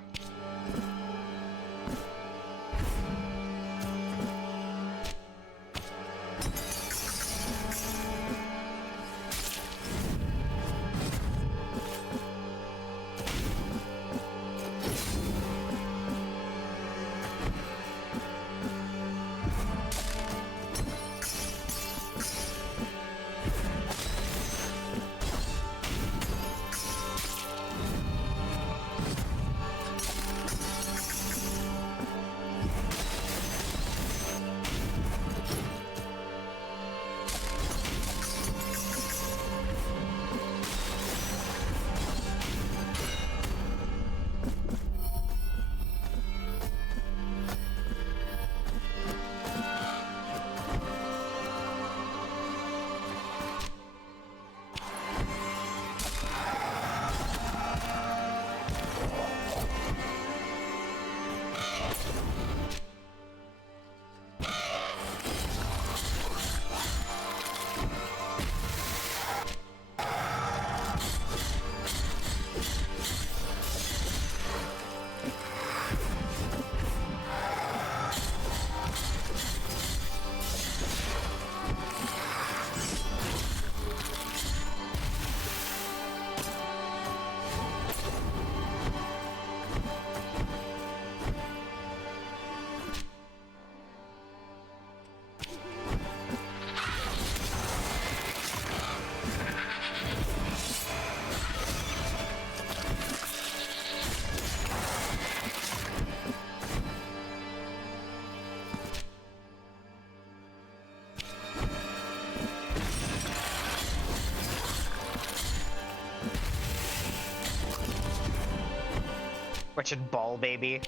Wretched ball baby.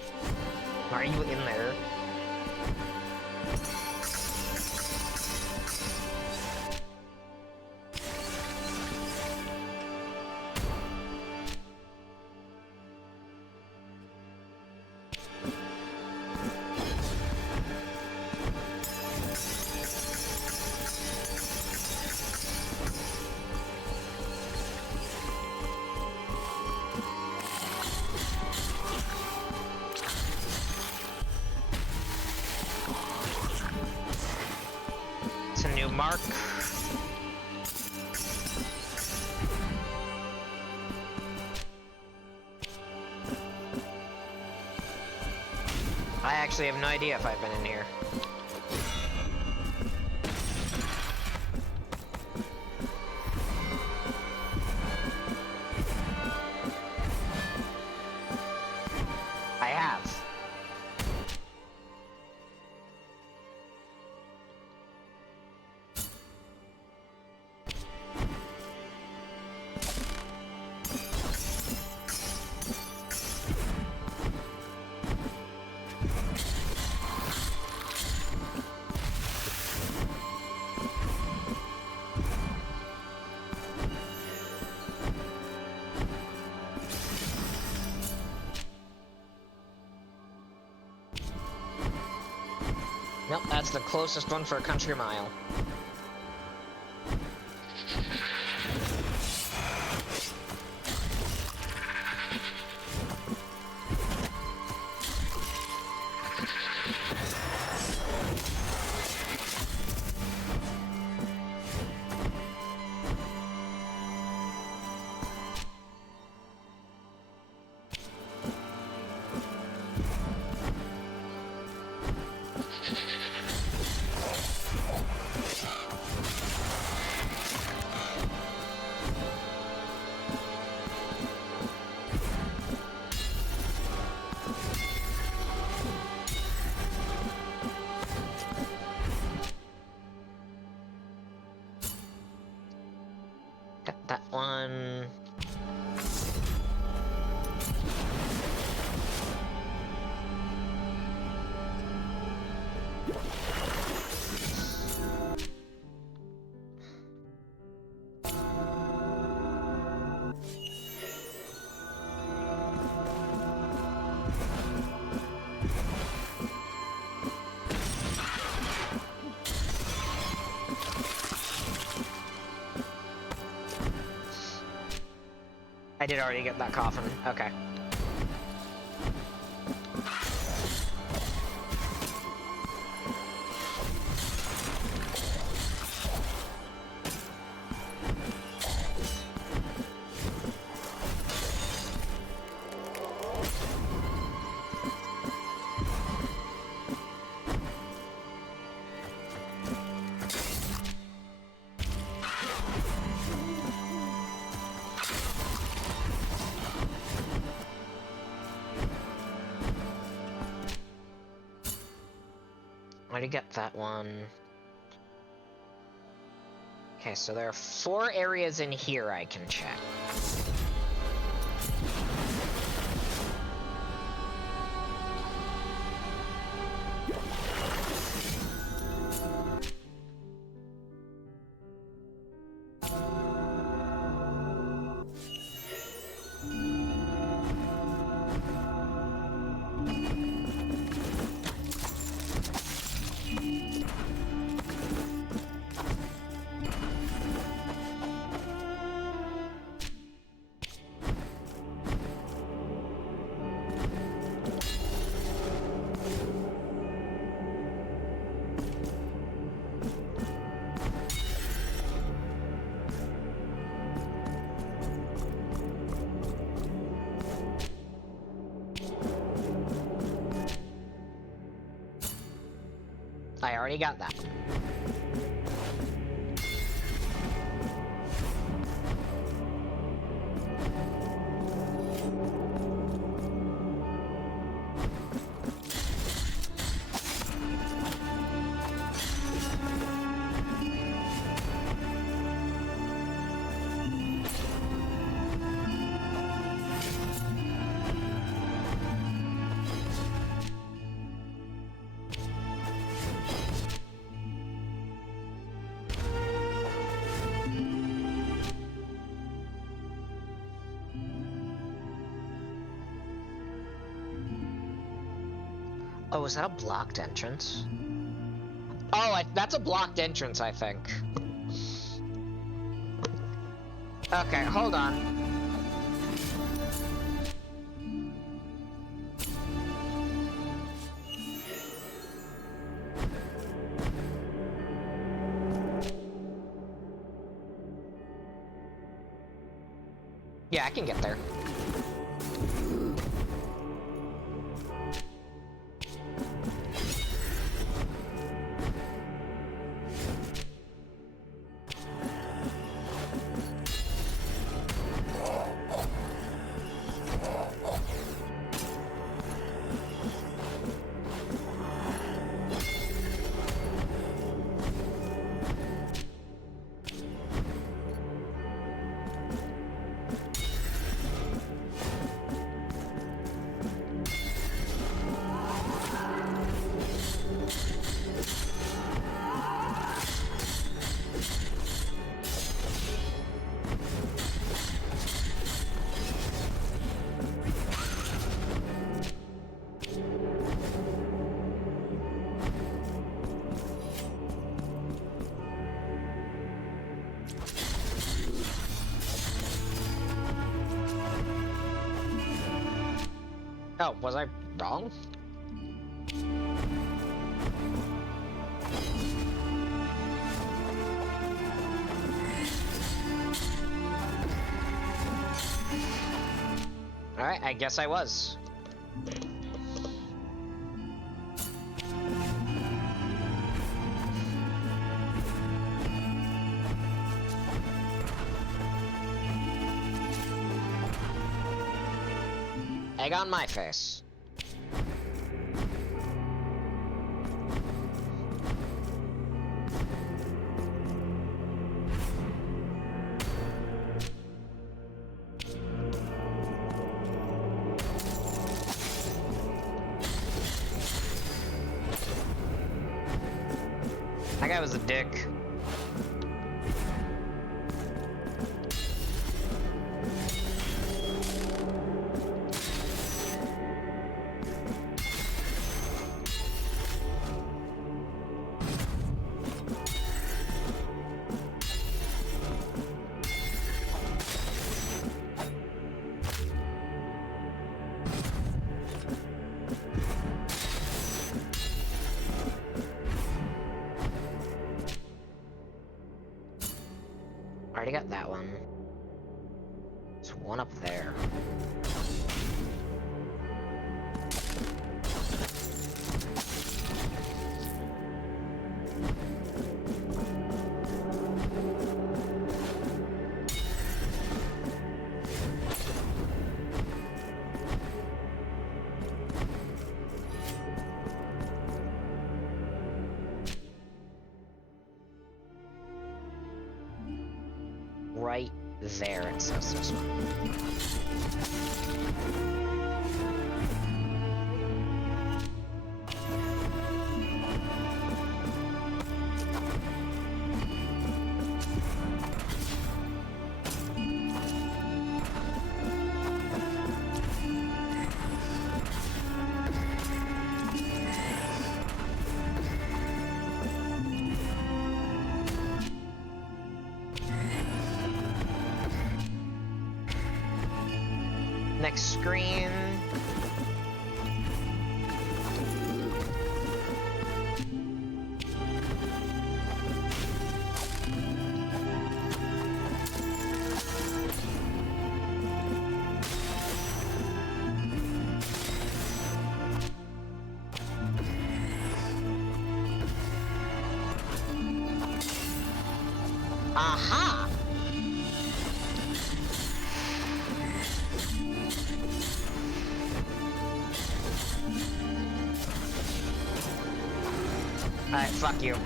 Why are you in there? It's a new mark. I actually have no idea if I've been in here. I have. Nope, that's the closest one for a country mile. Got that one. I did already get that coffin. Okay. Already get that one. Okay, so there are 4 areas in here I can check. I already got that. Oh, is that a blocked entrance? Oh, that's a blocked entrance, I think. Okay, hold on. Yeah, I can get there. Oh, was I wrong? Alright, I guess I was. Egg on my face. That guy was a dick. Already got that one. There's one up there. Right there, it says this one. Next screen. Aha! Alright, fuck you.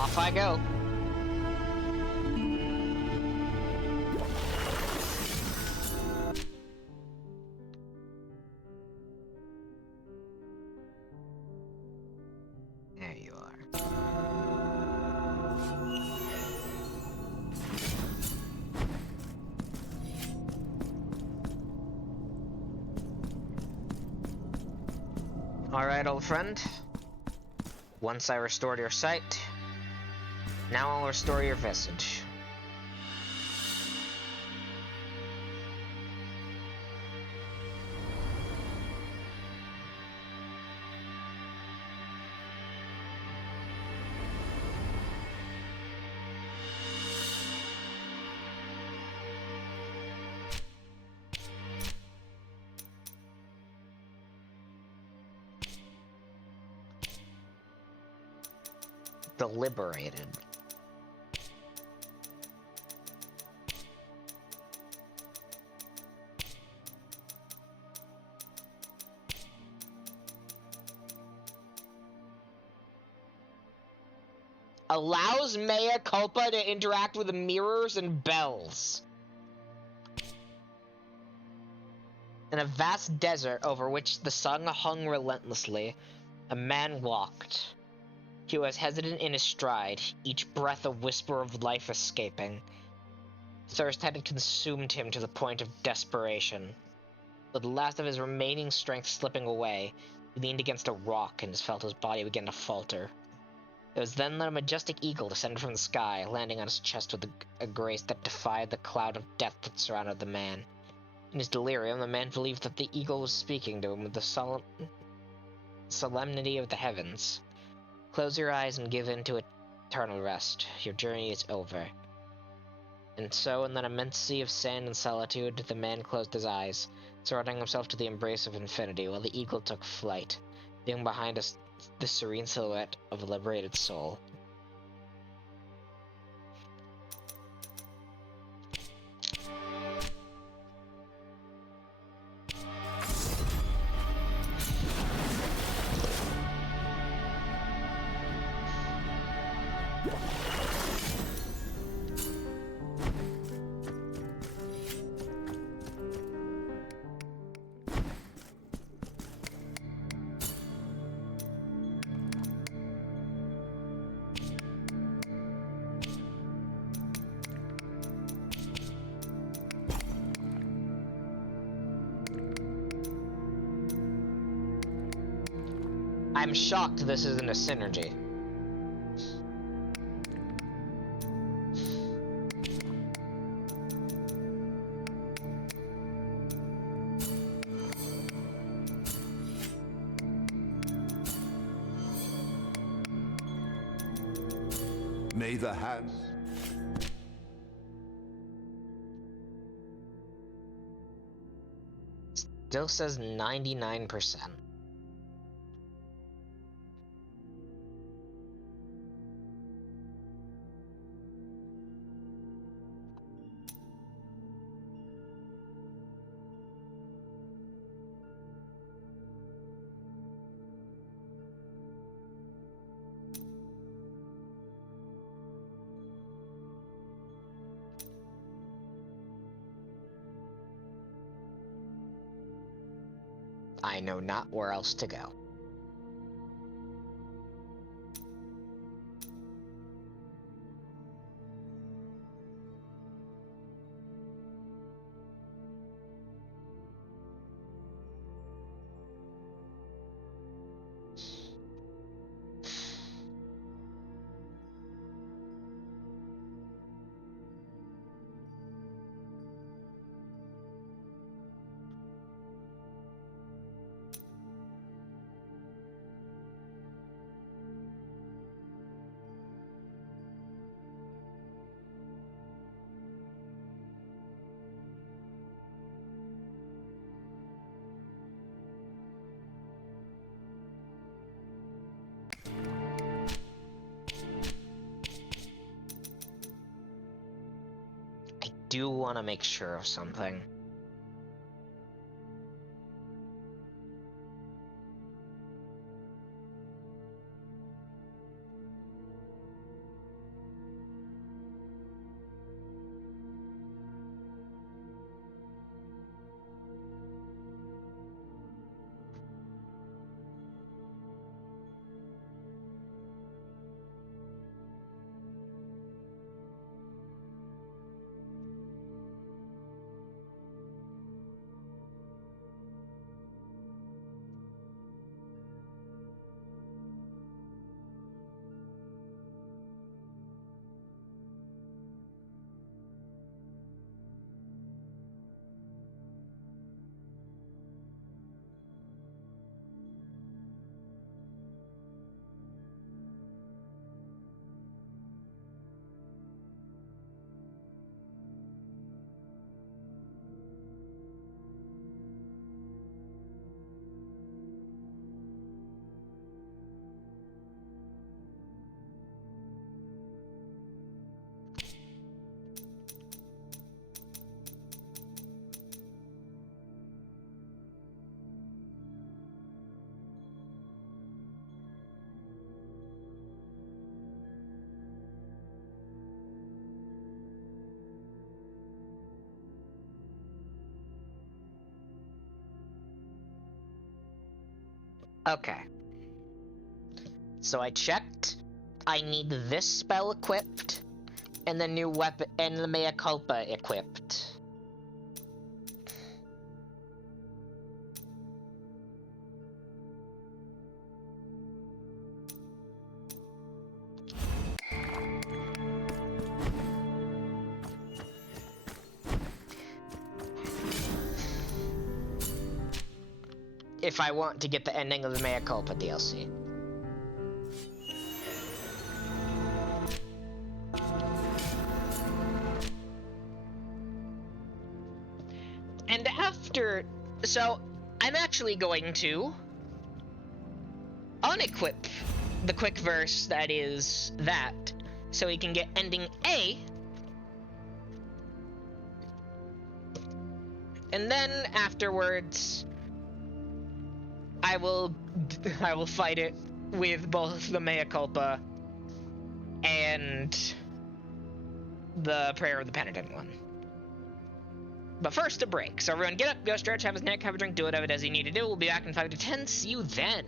Off I go. There you are. Alright, old friend. Once I restored your sight, now I'll restore your visage. The liberated. Allows mea culpa to interact with mirrors and bells. In a vast desert over which the sun hung relentlessly, a man walked. He was hesitant in his stride, each breath a whisper of life escaping. Thirst had consumed him to the point of desperation. With the last of his remaining strength slipping away, he leaned against a rock and felt his body begin to falter. It was then that a majestic eagle descended from the sky, landing on his chest with a grace that defied the cloud of death that surrounded the man. In his delirium, the man believed that the eagle was speaking to him with the solemnity of the heavens. Close your eyes and give in to eternal rest. Your journey is over. And so, in that immense sea of sand and solitude, the man closed his eyes, surrendering himself to the embrace of infinity, while the eagle took flight, leaving behind us the serene silhouette of a liberated soul. I'm shocked this isn't a synergy. May the hand... Still says 99%. I know not where else to go. I do want to make sure of something. Okay. So I checked. I need this spell equipped, and the new weapon, and the Mea Culpa equipped. If I want to get the ending of the Mea Culpa DLC. And after, so I'm actually going to unequip the quick verse that is that, so he can get ending A, and then afterwards I will fight it with both the Mea Culpa and the Prayer of the Penitent one. But first, a break. So everyone get up, go stretch, have a snack, have a drink, do whatever it is you need to do. We'll be back in 5 to 10. See you then.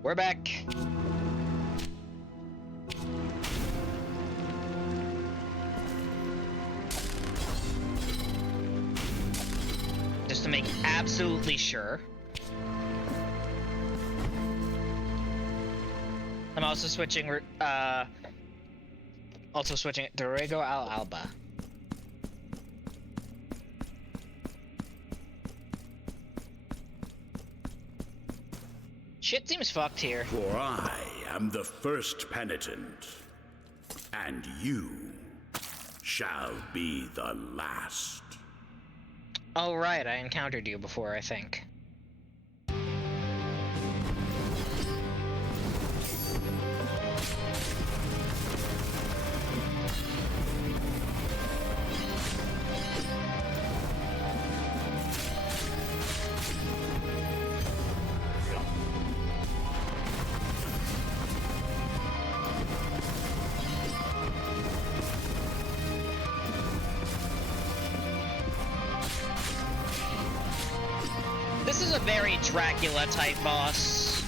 We're back. Just to make absolutely sure. I'm also switching to Rego Al Alba. Shit seems fucked here. For I am the first penitent, and you shall be the last. Oh right, I encountered you before, I think. This is a very Dracula-type boss.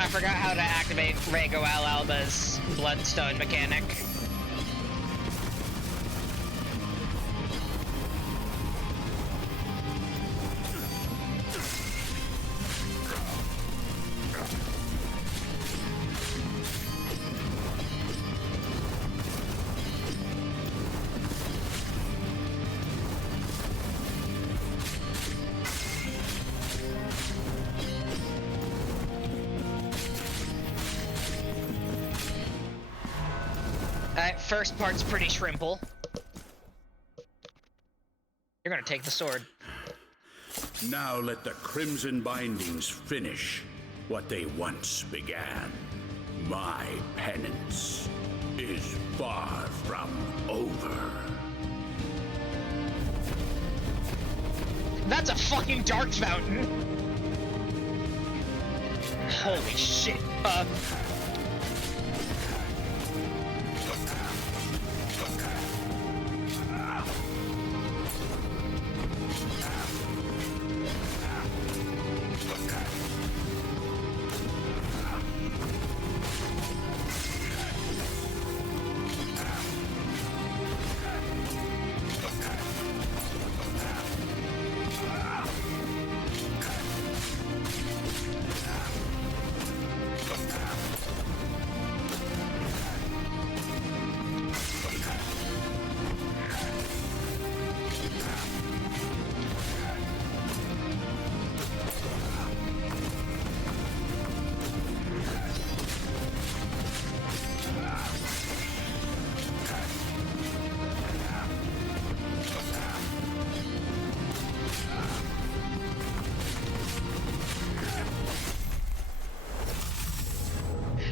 I forgot how to activate Rego Al Alba's Bloodstone mechanic. Alright, first part's pretty shrimple. You're gonna take the sword. Now let the Crimson Bindings finish what they once began. My penance is far from over. That's a fucking dark fountain! Holy shit.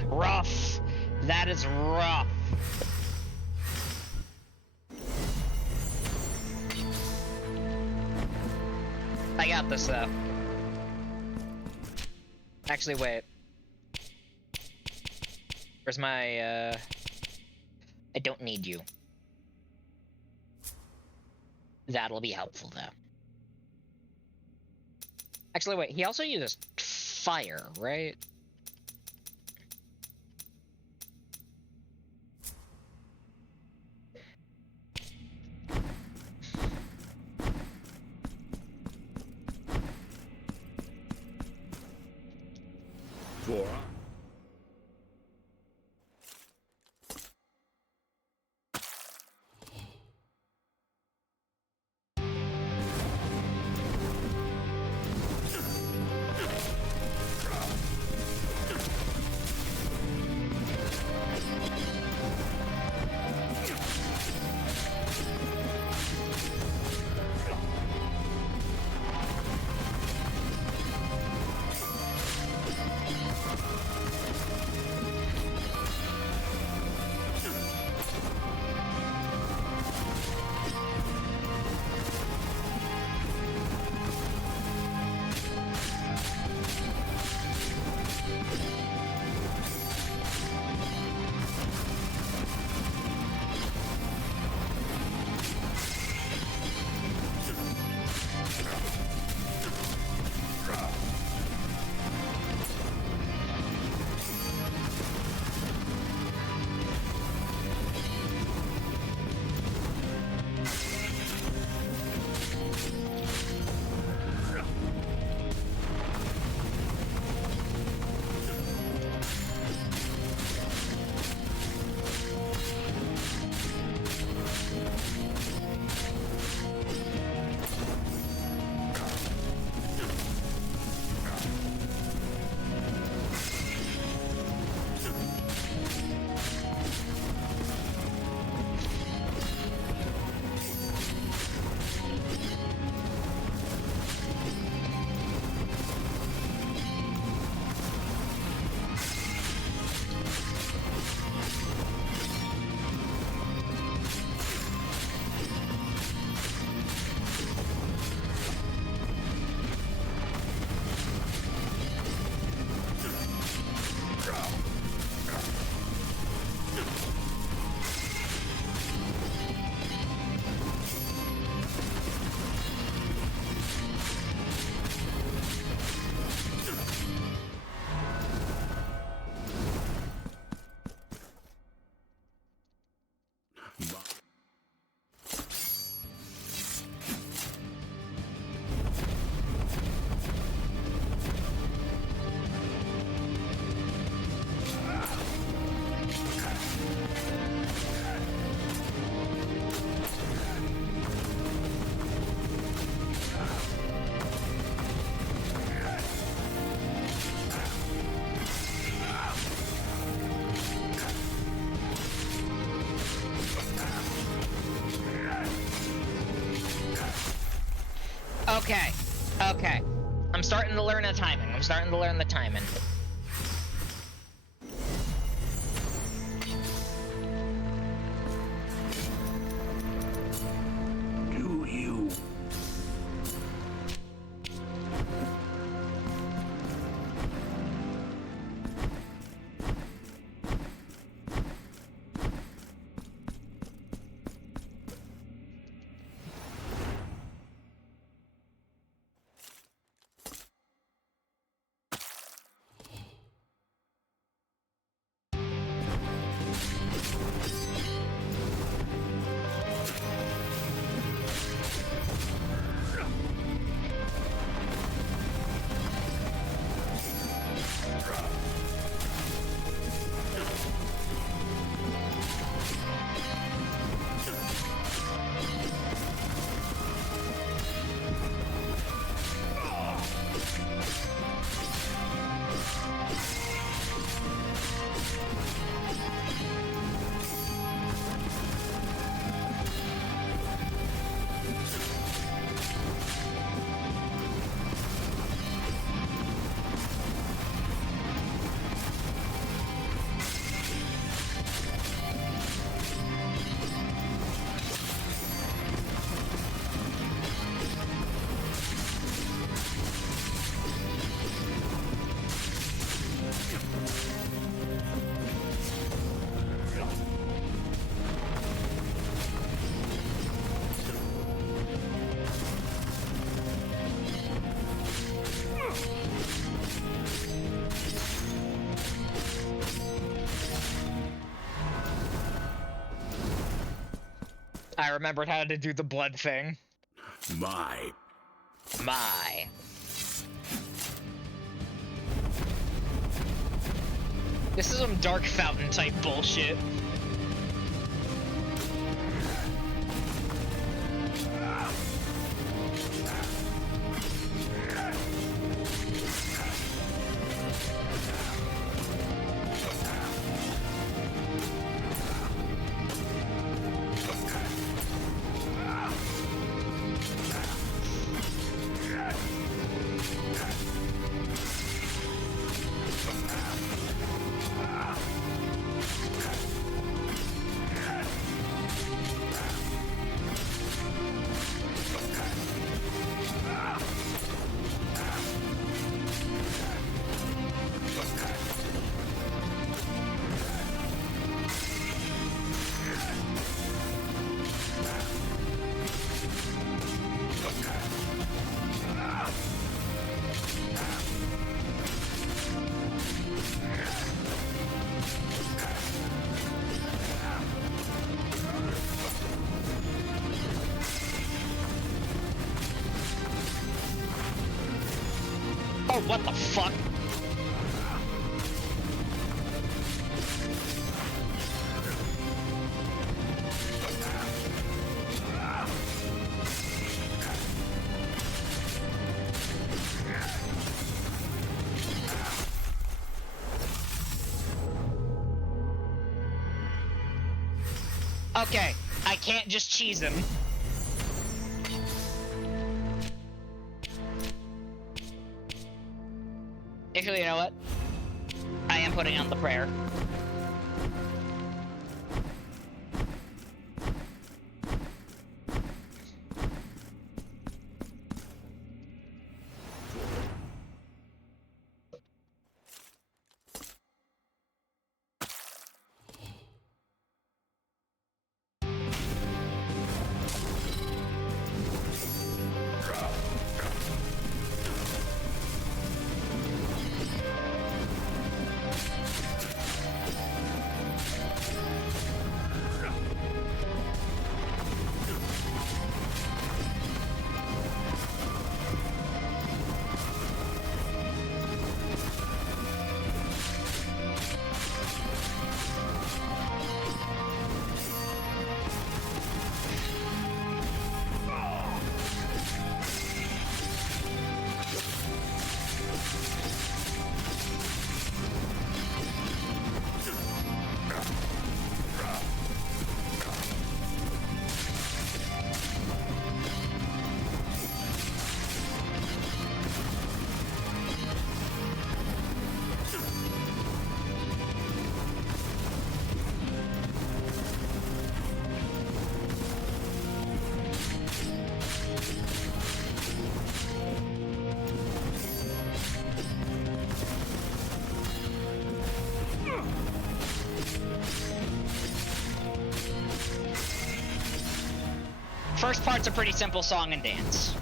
Rough. That is rough. I got this though. Actually, wait. Where's my, I don't need you. That'll be helpful though. Actually, wait, he also uses fire, right? For Okay, okay. I'm starting to learn the timing. I'm starting to learn the timing. do you? I remembered how to do the blood thing. My My. This is some dark fountain type bullshit. Oh, what the fuck? Okay, I can't just cheese him. Actually, you know what? I am putting on the prayer. First part's a pretty simple song and dance.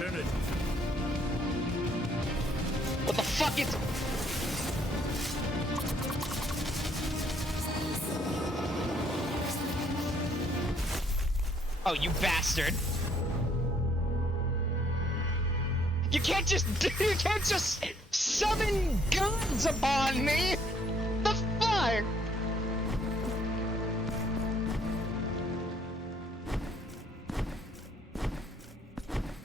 confraternity. What the fuck is... Oh, you bastard. You can't just summon guns upon me! The fuck?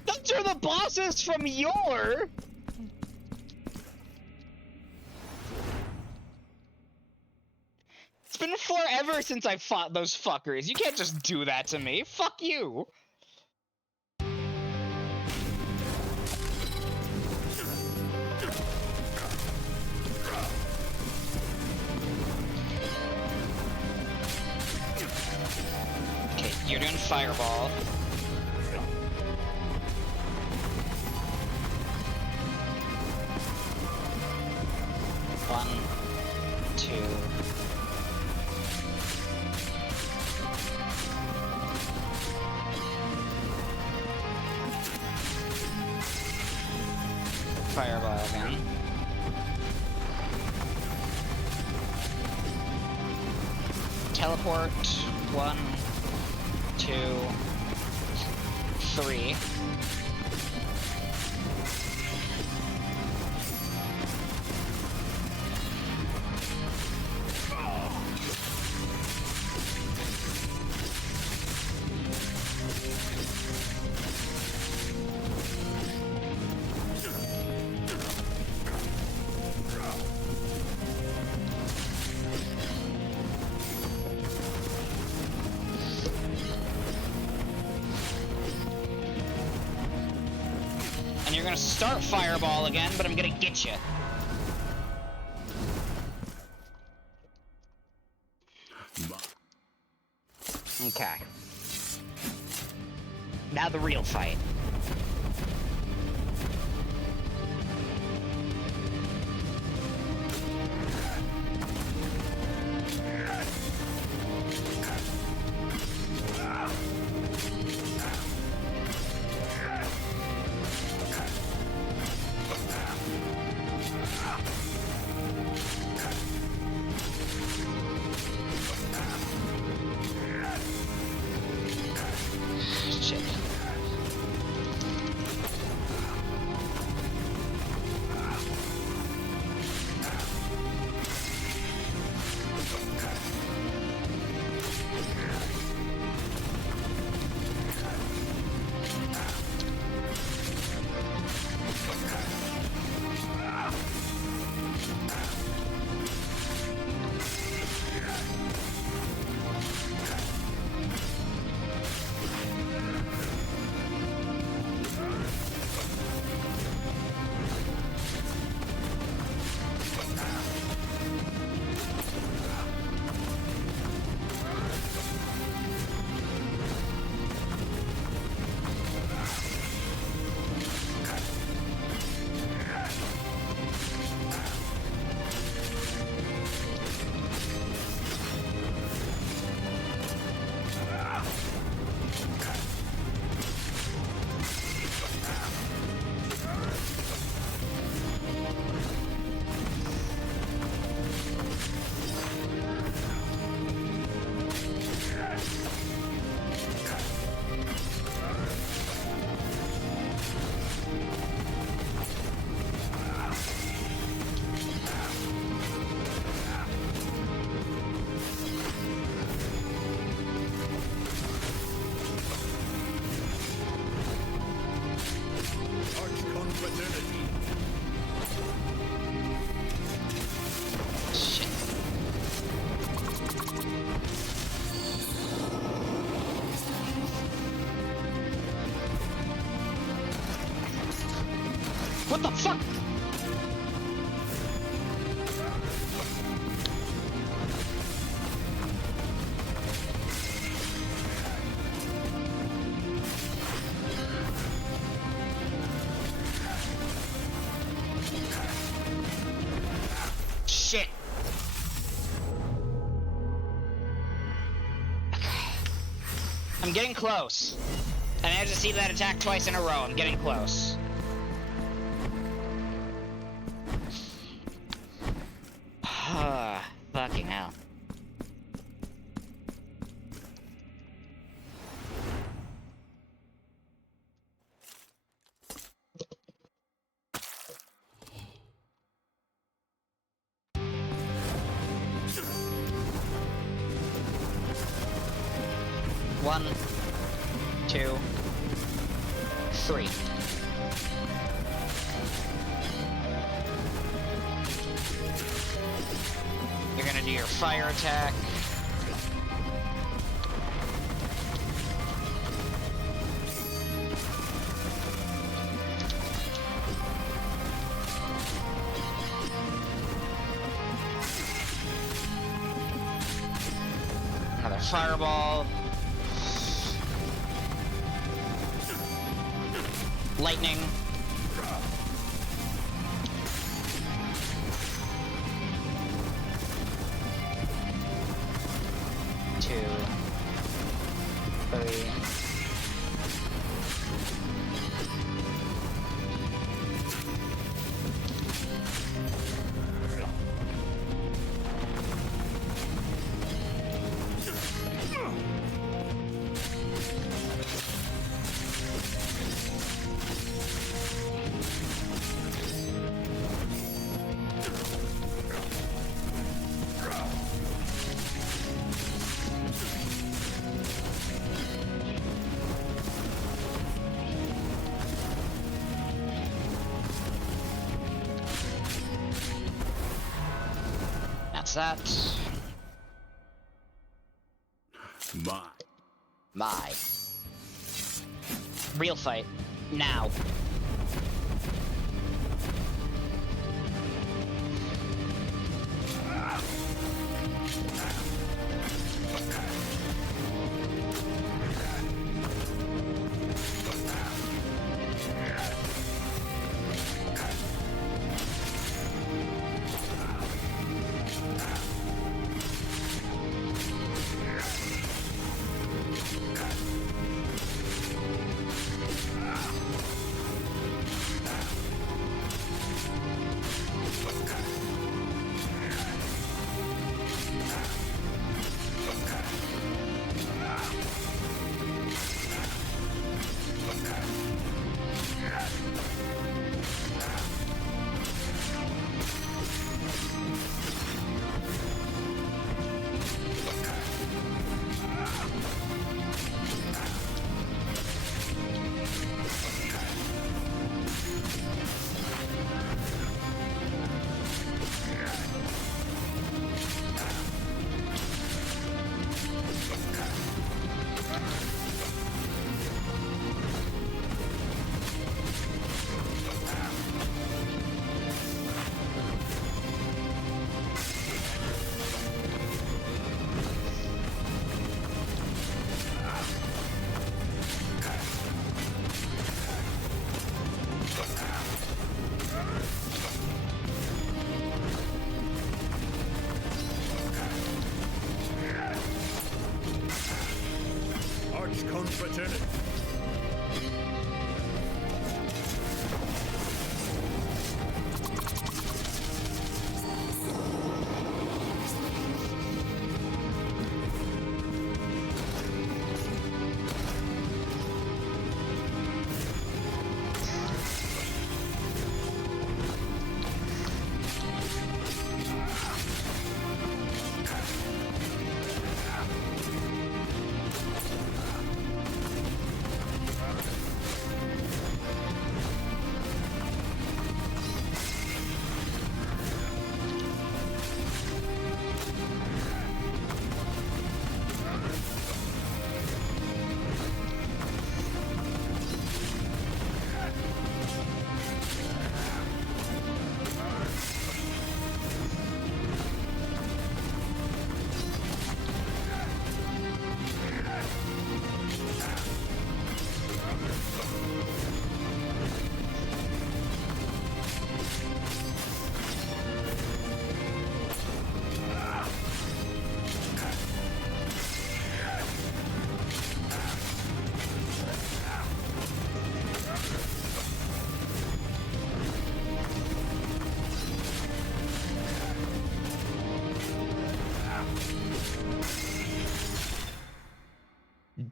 Those are the bosses from yore! It's been forever since I fought those fuckers. You can't just do that to me. Fuck you. Okay, you're doing fireball. One, two. Fireball again. Teleport. 1, 2, 3. You're gonna start fireball again, but I'm gonna get you. Okay. Now the real fight. Shit. What the fuck? Shit. Okay. I'm getting close. I managed to see that attack twice in a row. I'm getting close. Fucking hell. One, two, three. You're gonna do your fire attack. Another fireball. Lightning. Two. Three. That. My. Real fight. Now.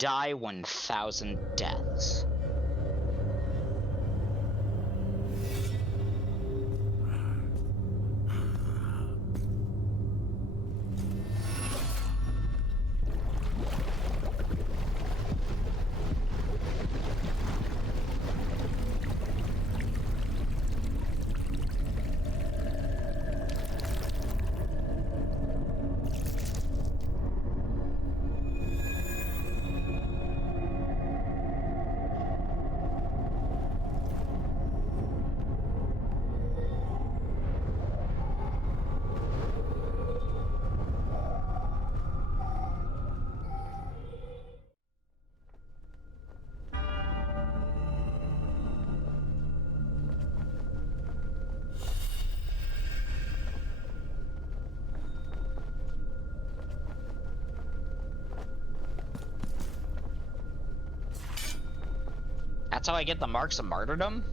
die 1,000 deaths. That's how I get the marks of martyrdom?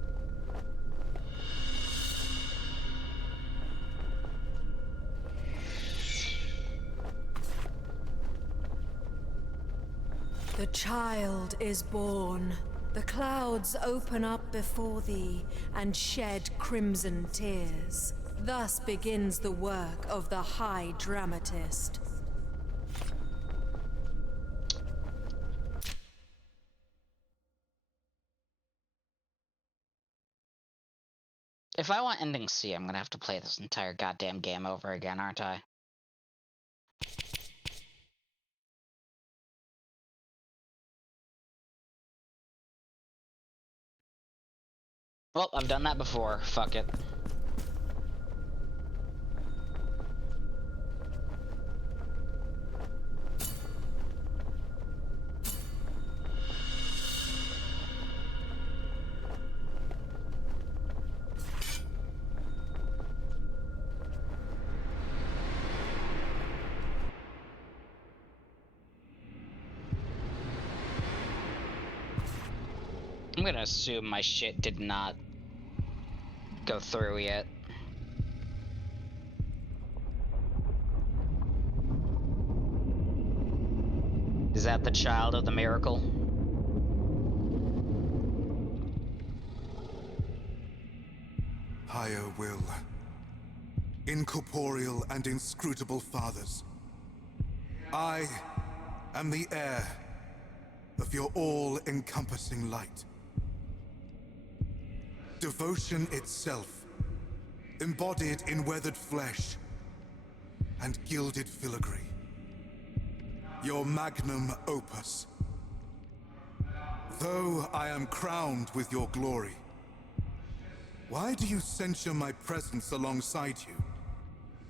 The child is born. The clouds open up before thee and shed crimson tears. Thus begins the work of the High Dramatist. If I want ending C, I'm gonna have to play this entire goddamn game over again, aren't I? Well, I've done that before. Fuck it. I'm gonna assume my shit did not go through yet. Is that the child of the miracle? Higher will. Incorporeal and inscrutable fathers. I am the heir of your all-encompassing light. Devotion itself, embodied in weathered flesh and gilded filigree. Your magnum opus. Though I am crowned with your glory, why do you censure my presence alongside you?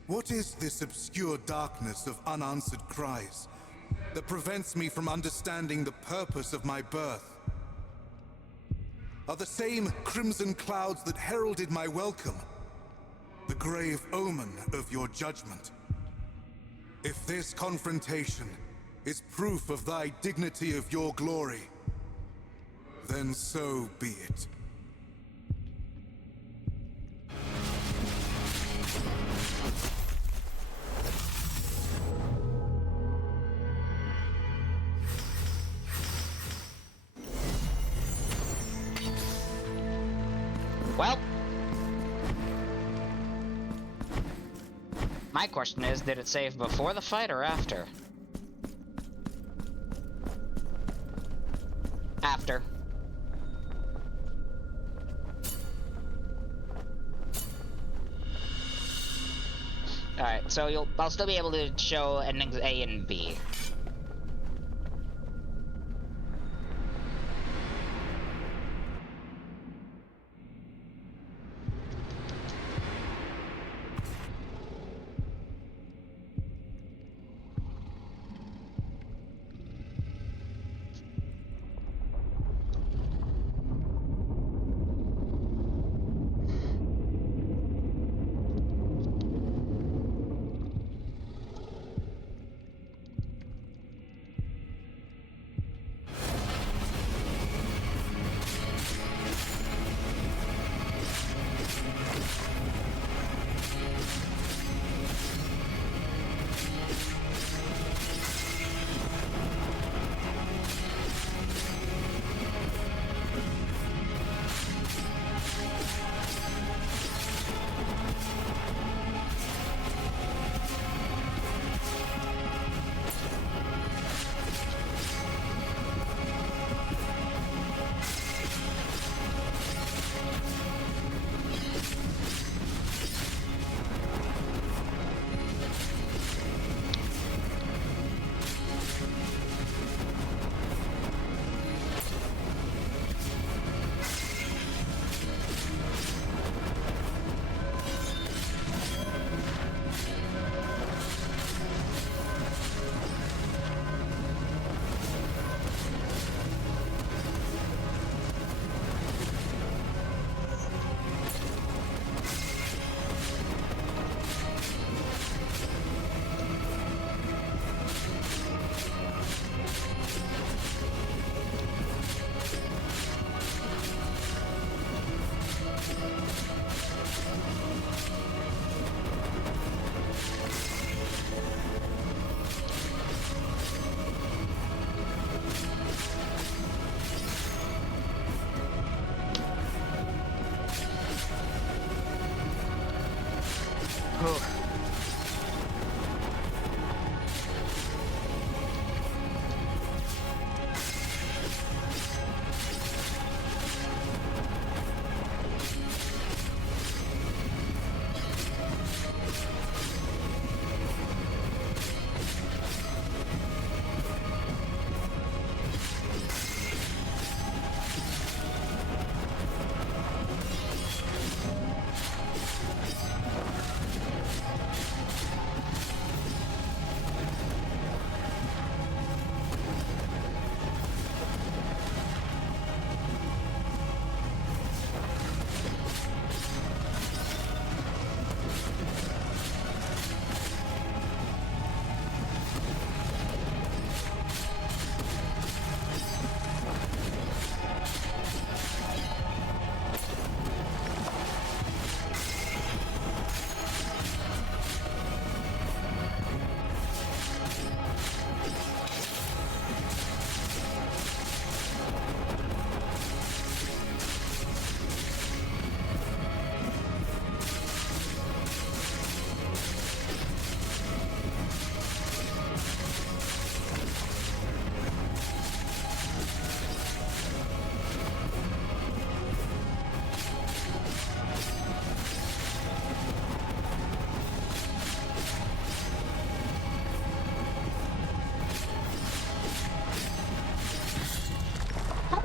What is this obscure darkness of unanswered cries that prevents me from understanding the purpose of my birth? Are the same crimson clouds that heralded my welcome the grave omen of your judgment? If this confrontation is proof of thy dignity of your glory, then so be it. Well, my question is, did it save before the fight or after? After. Alright, so I'll still be able to show endings A and B.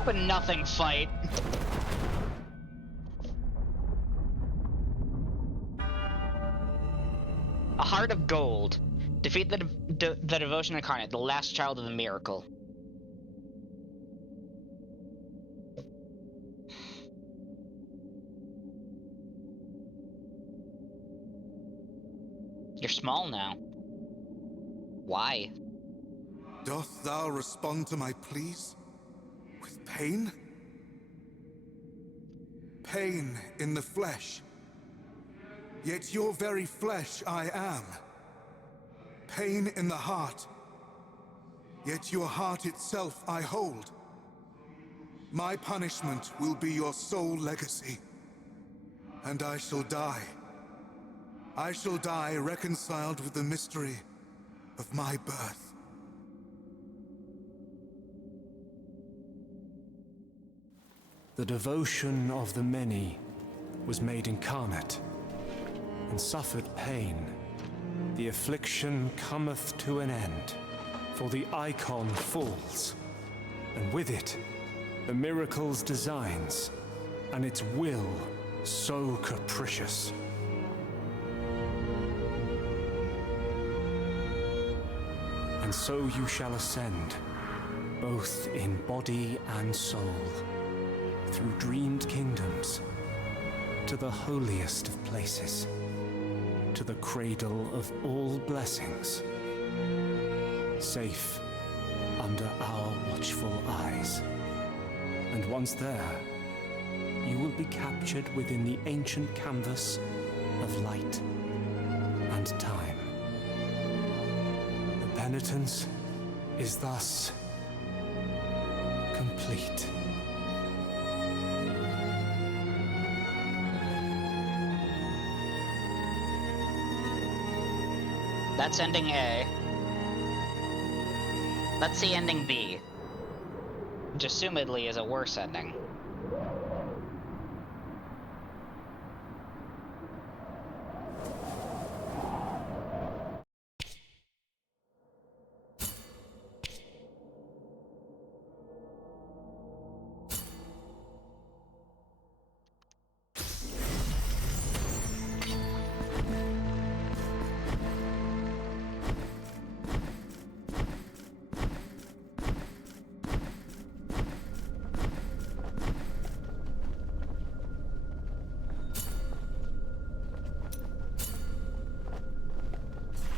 But nothing fight. A heart of gold. Defeat the devotion incarnate, the last child of the miracle. You're small now. Why? Doth thou respond to my pleas? With pain? Pain in the flesh. Yet your very flesh I am. Pain in the heart. Yet your heart itself I hold. My punishment will be your sole legacy. And I shall die. I shall die reconciled with the mystery of my birth. The devotion of the many was made incarnate, and suffered pain. The affliction cometh to an end, for the icon falls, and with it, the miracle's designs, and its will so capricious. And so you shall ascend, both in body and soul, through dreamed kingdoms, to the holiest of places, to the cradle of all blessings, safe under our watchful eyes. And once there, you will be captured within the ancient canvas of light and time. The penitence is thus complete. That's ending A. Let's see ending B. Which assumedly is a worse ending.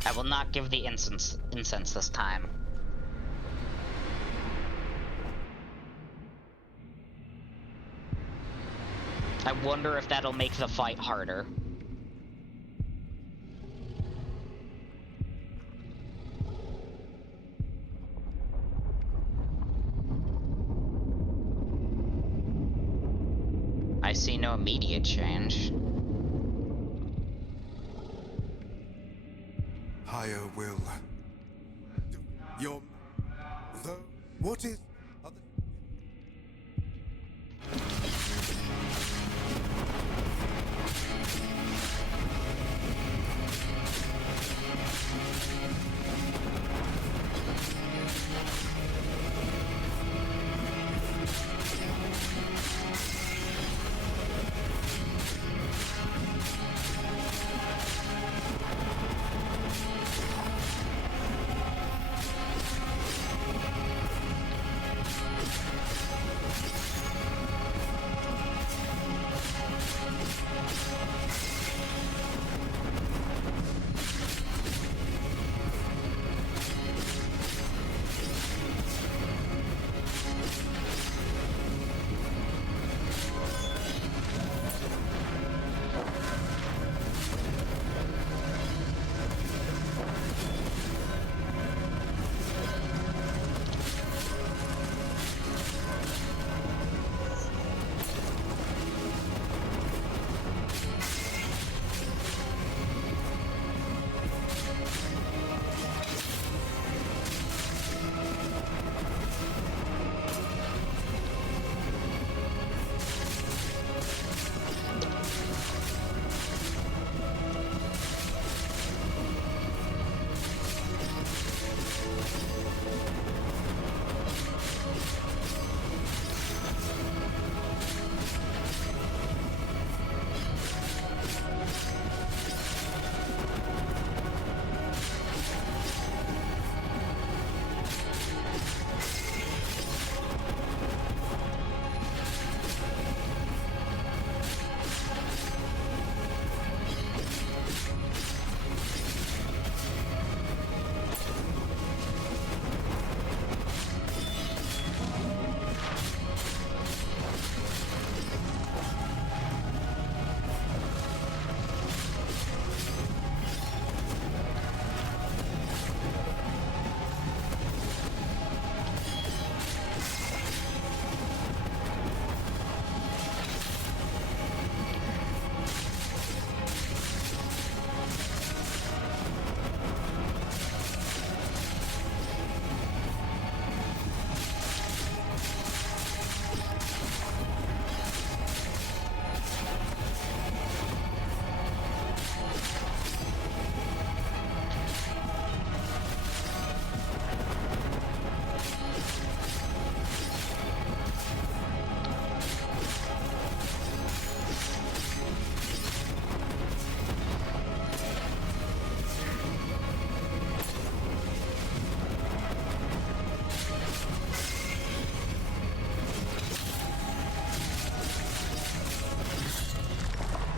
I will not give the incense this time. I wonder if that'll make the fight harder. I see no immediate change. higher will. Your... Though... What is... Other...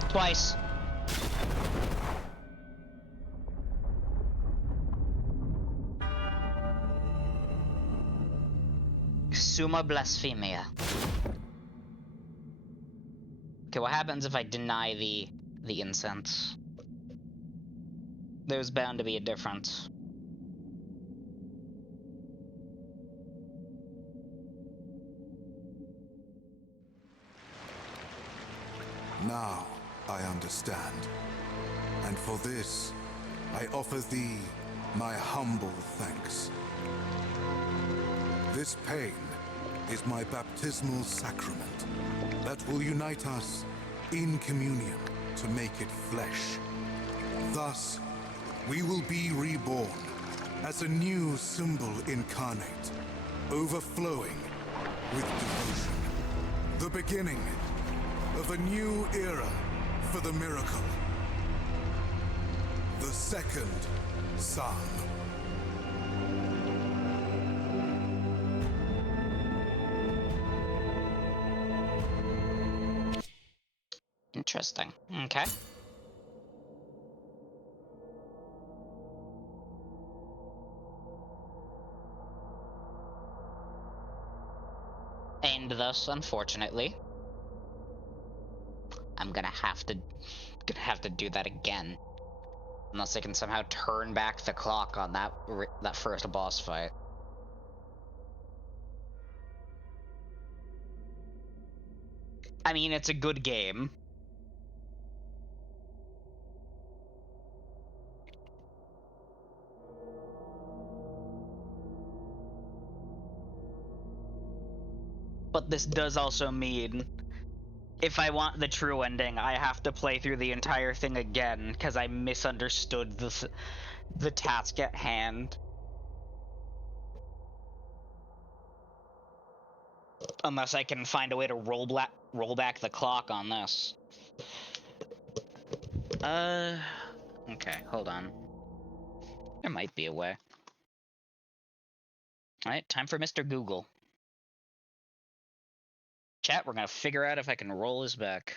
Twice. Summa Blasphemia. Okay, what happens if I deny the incense? There's bound to be a difference. Now I understand. And for this, I offer thee my humble thanks. This pain is my baptismal sacrament that will unite us in communion to make it flesh. Thus, we will be reborn as a new symbol incarnate, overflowing with devotion. The beginning of a new era for the miracle. The second Son. Interesting. Okay. And thus, unfortunately, I'm gonna have to do that again, unless I can somehow turn back the clock on that first boss fight. I mean, it's a good game. but this does also mean if I want the true ending, I have to play through the entire thing again because I misunderstood the task at hand. Unless I can find a way to roll back the clock on this. Okay, hold on. There might be a way. Alright, time for Mr. Google. Chat, we're gonna figure out if I can roll his back.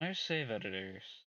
Where's save editors?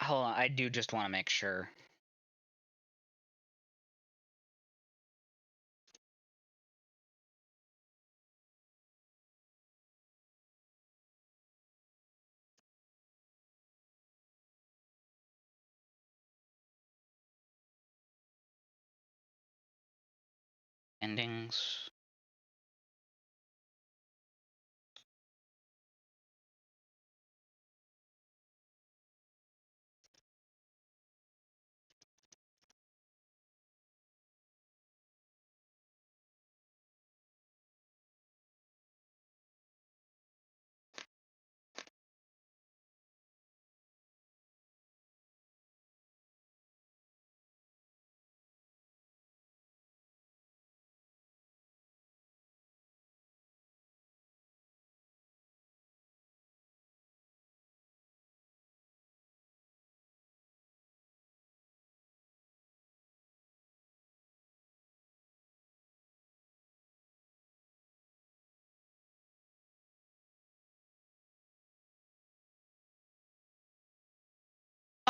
Hold on, I do just want to make sure. Endings.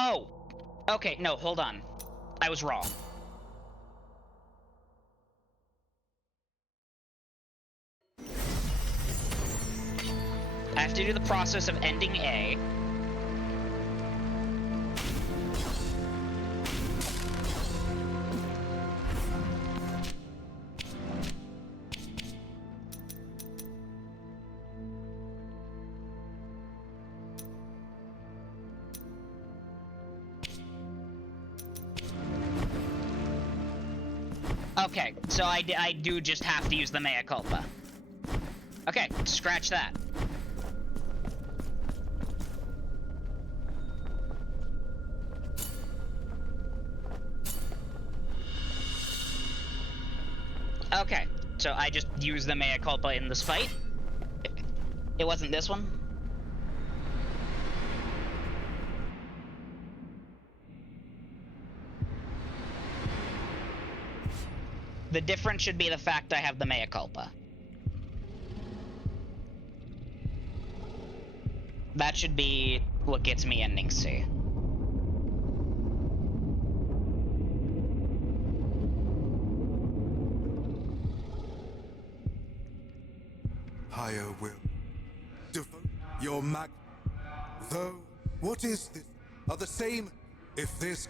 Oh! Okay, no, hold on. I was wrong. I have to do the process of ending A. Okay, so I do just have to use the mea culpa. Okay, scratch that. Okay, so I just used the mea culpa in this fight. It wasn't this one? The difference should be the fact I have the mea culpa. That should be what gets me ending C. Higher will. Devote your mag. Though, what is this? Are the same if this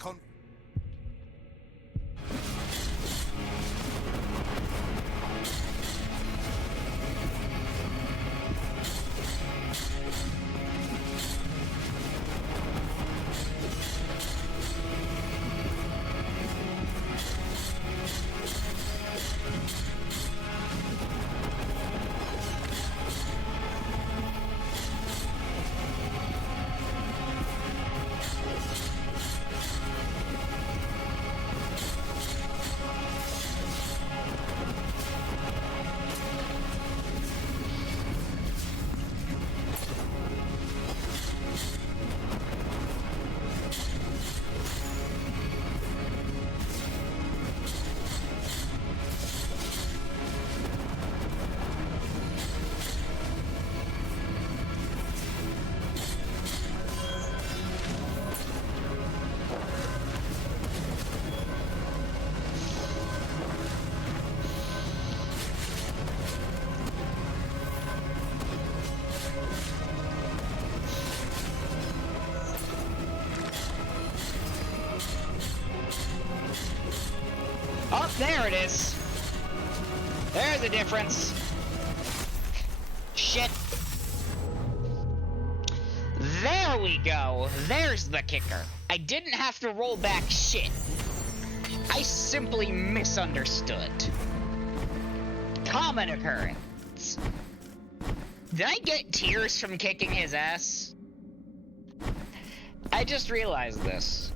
Oh, there it is. There's a difference. Shit. There we go. There's the kicker. I didn't have to roll back shit. I simply misunderstood. Common occurrence. Did I get tears from kicking his ass? I just realized this.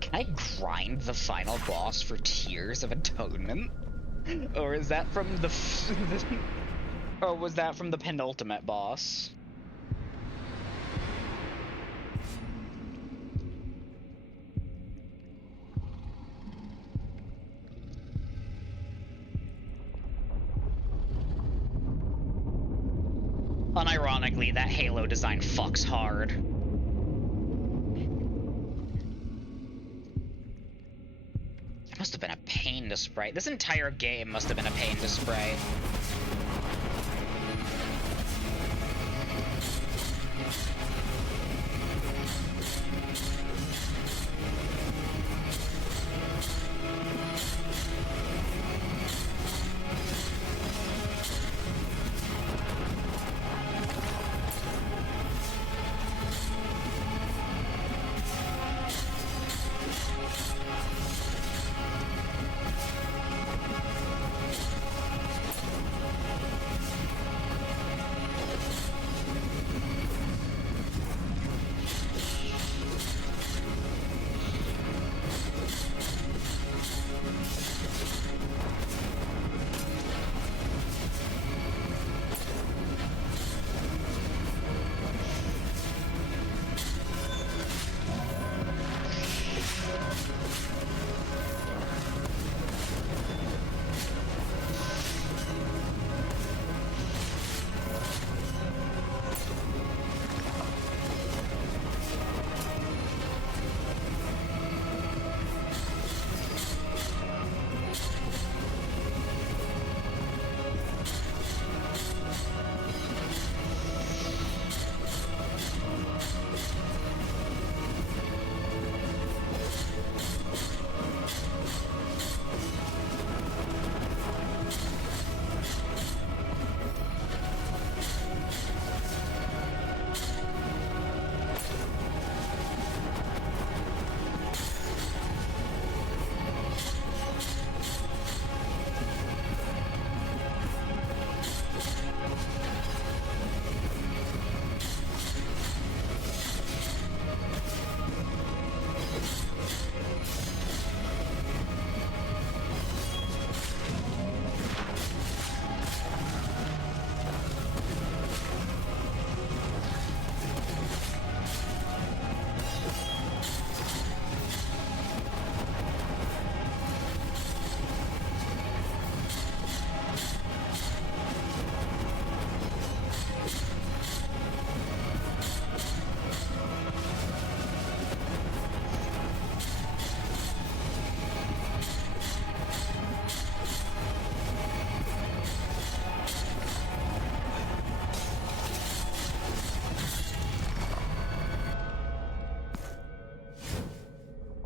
Can I grind the final boss for Tears of Atonement? Or is that from the or was that from the penultimate boss? Unironically, that Halo design fucks hard. It must have been a pain to spray. This entire game must have been a pain to spray.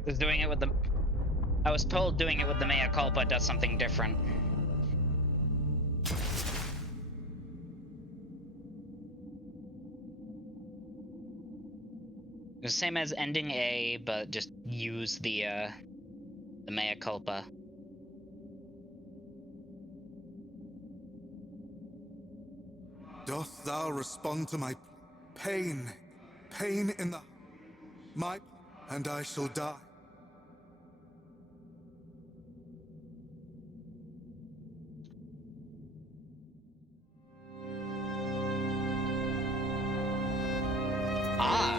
Was doing it with the... I was told doing it with the mea culpa does something different. The same as ending A, but just use the mea culpa. Doth thou respond to my pain? Pain in the... my... and I shall die. Ah!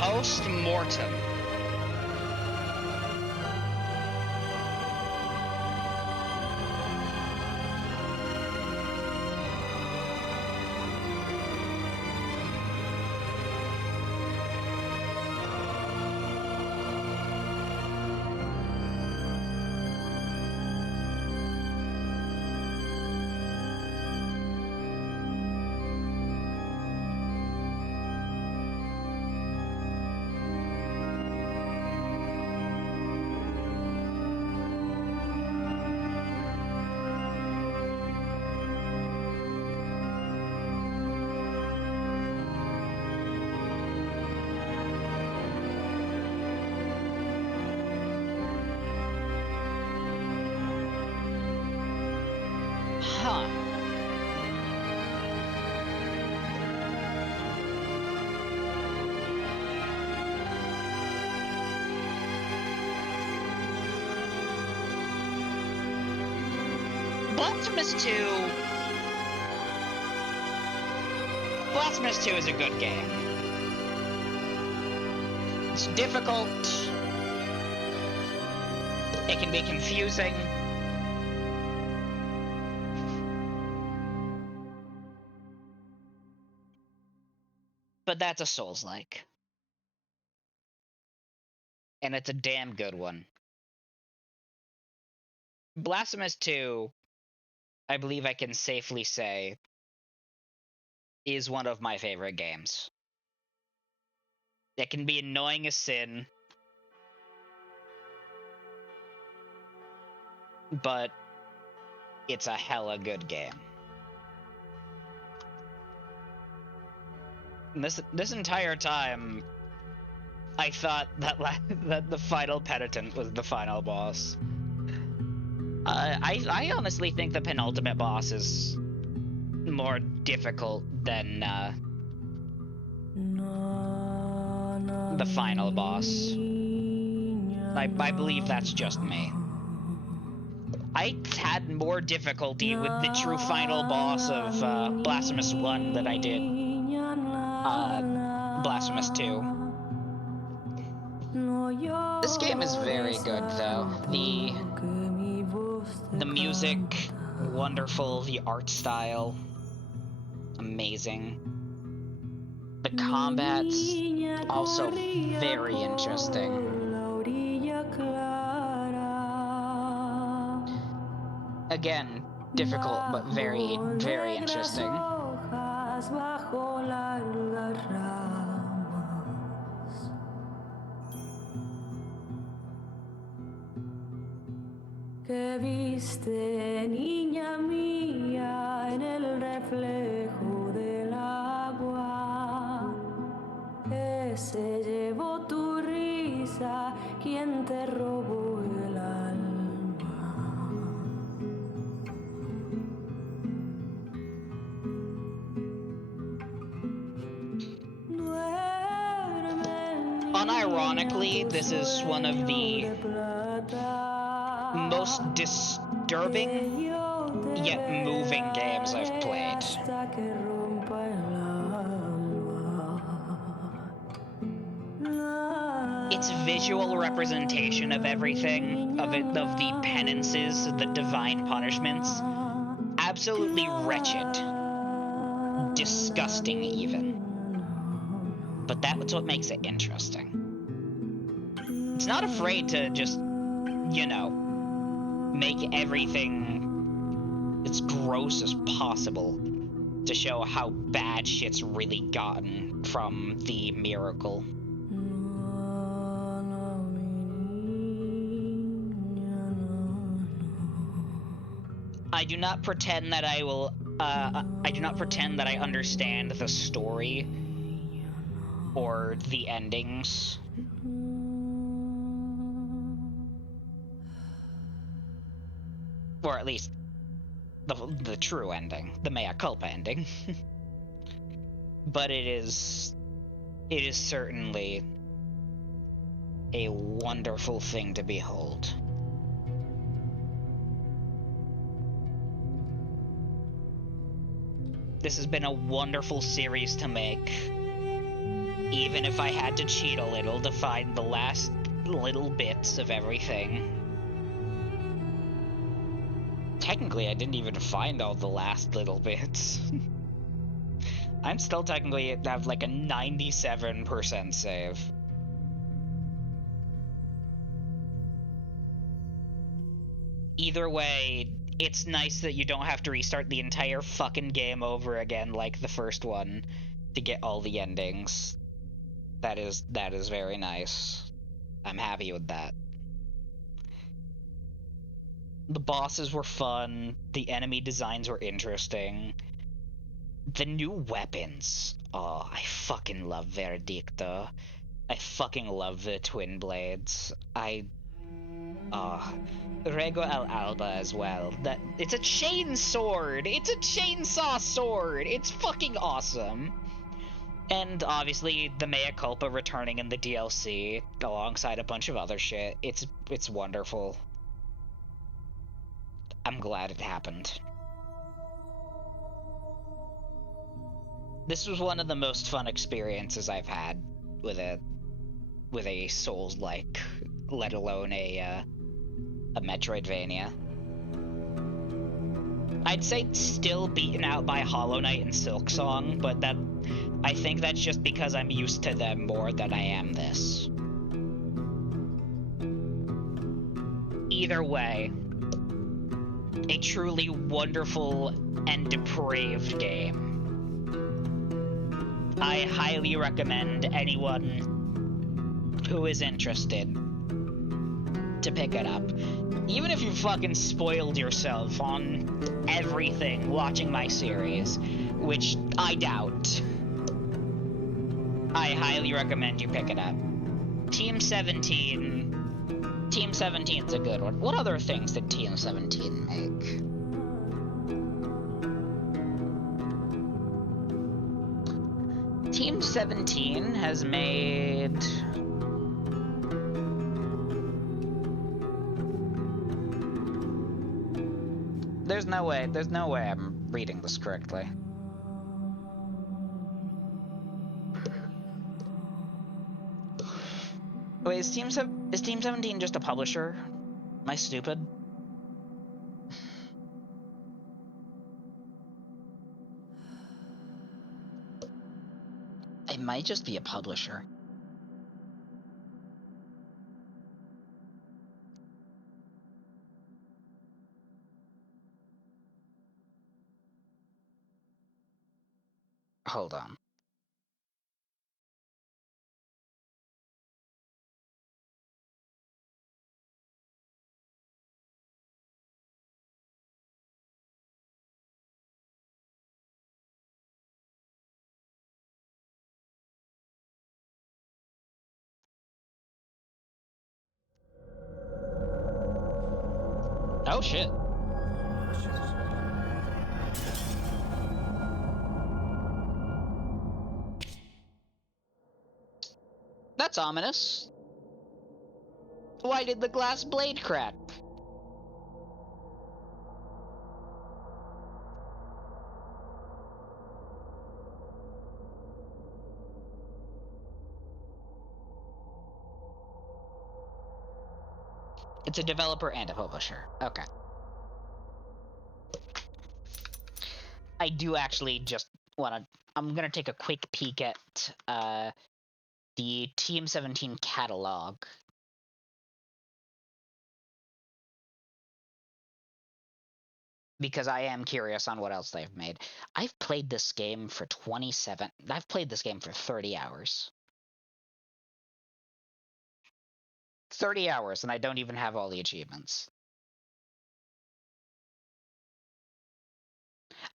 Post-mortem. Huh. Blasphemous 2... Blasphemous 2 is a good game. It's difficult. It can be confusing. But that's a Souls-like. And it's a damn good one. Blasphemous 2, I believe I can safely say, is one of my favorite games. It can be annoying as sin, but it's a hella good game. And this entire time, I thought that that the final penitent was the final boss. I honestly think the penultimate boss is more difficult than the final boss. I believe that's just me. I had more difficulty with the true final boss of Blasphemous 1 than I did Blasphemous 2. This game is very good, though. The music, wonderful. The art style, amazing. The combat's also very interesting. Again, difficult, but very, very interesting. Que viste, niña mía, en el reflejo del agua, que se llevó tu risa, quien te robó el alma. Unironically, this is one of the most disturbing yet moving games I've played. Its visual representation of everything, of the penances, the divine punishments, absolutely wretched, disgusting even. But that's what makes it interesting. It's not afraid to just, you know, make everything as gross as possible to show how bad shit's really gotten from the miracle. I do not pretend that I will, I do not pretend that I understand the story or the endings. Or at least the true ending, the mea culpa ending. But it is certainly a wonderful thing to behold. This has been a wonderful series to make. Even if I had to cheat a little to find the last little bits of everything. Technically, I didn't even find all the last little bits. I'm still technically have like a 97% save. Either way, it's nice that you don't have to restart the entire fucking game over again like the first one to get all the endings. That is very nice. I'm happy with that. The bosses were fun, the enemy designs were interesting. The new weapons. Oh, I fucking love Verdicto. I fucking love the twin blades. Rego al Alba as well. It's a chain sword! It's a chainsaw sword! It's fucking awesome! And obviously the mea culpa returning in the DLC alongside a bunch of other shit. It's wonderful. I'm glad it happened. This was one of the most fun experiences I've had with a Souls-like, let alone a Metroidvania. I'd say still beaten out by Hollow Knight and Silksong, but I think that's just because I'm used to them more than I am this. Either way, a truly wonderful and depraved game. I highly recommend anyone who is interested to pick it up. Even if you fucking spoiled yourself on everything watching my series, which I doubt, I highly recommend you pick it up. Team 17's a good one. What other things did Team 17 make? Team 17 has made... There's no way I'm reading this correctly. Wait, is Team 17 just a publisher? Am I stupid? It might just be a publisher. Hold on. Oh shit. That's ominous. Why did the glass blade crack? It's a developer and a publisher. Okay. I do actually just want to... I'm going to take a quick peek at the Team 17 catalog. Because I am curious on what else they've made. I've played this game for 30 hours. 30 hours, and I don't even have all the achievements.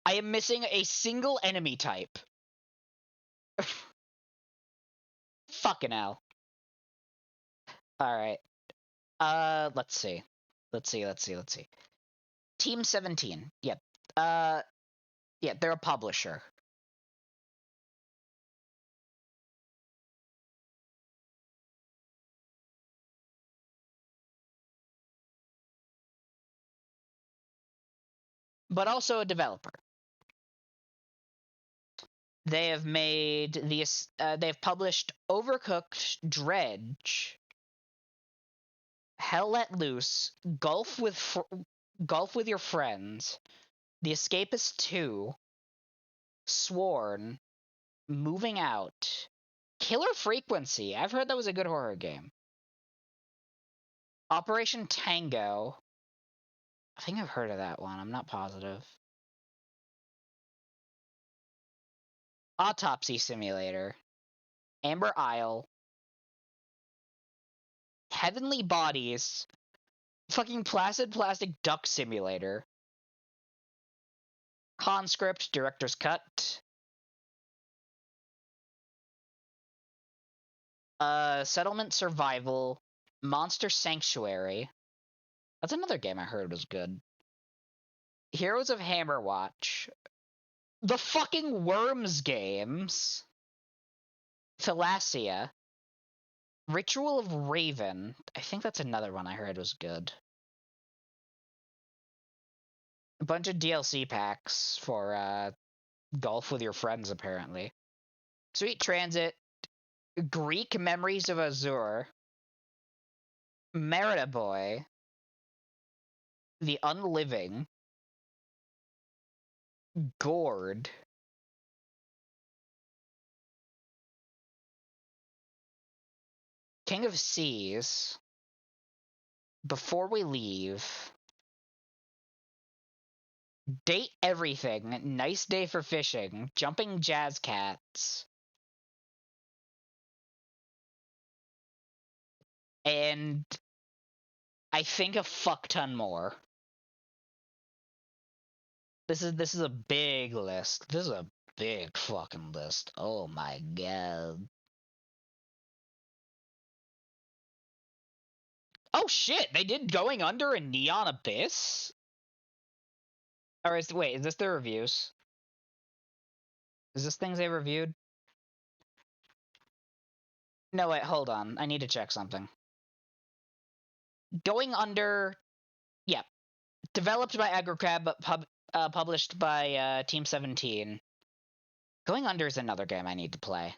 I am missing a single enemy type. Fucking hell. Alright. Let's see. Let's see. Team 17. Yep. Yeah, they're a publisher. But also a developer. They have made they've published Overcooked, Dredge, Hell Let Loose, Golf with Your Friends, The Escapist 2, Sworn, Moving Out, Killer Frequency. I've heard that was a good horror game. Operation Tango. I think I've heard of that one. I'm not positive. Autopsy Simulator, Amber Isle, Heavenly Bodies, fucking Placid Plastic Duck Simulator, Conscript, Director's Cut, Settlement Survival, Monster Sanctuary. That's another game I heard was good. Heroes of Hammerwatch, the fucking Worms games, Thalassia, Ritual of Raven. I think that's another one I heard was good. A bunch of DLC packs for Golf with Your Friends, apparently. Sweet Transit, Greek Memories of Azure, Merida Boy, The Unliving, Gourd, King of Seas, Before We Leave, Date Everything, Nice Day for Fishing, Jumping Jazz Cats, and I think a fuck ton more. This is a big list. This is a big fucking list. Oh my god. Oh shit, they did Going Under and Neon Abyss? Or wait, is this their reviews? Is this things they reviewed? No, wait, hold on. I need to check something. Going Under, yeah. Developed by AgroCrab, but published by Team 17. Going Under is another game I need to play.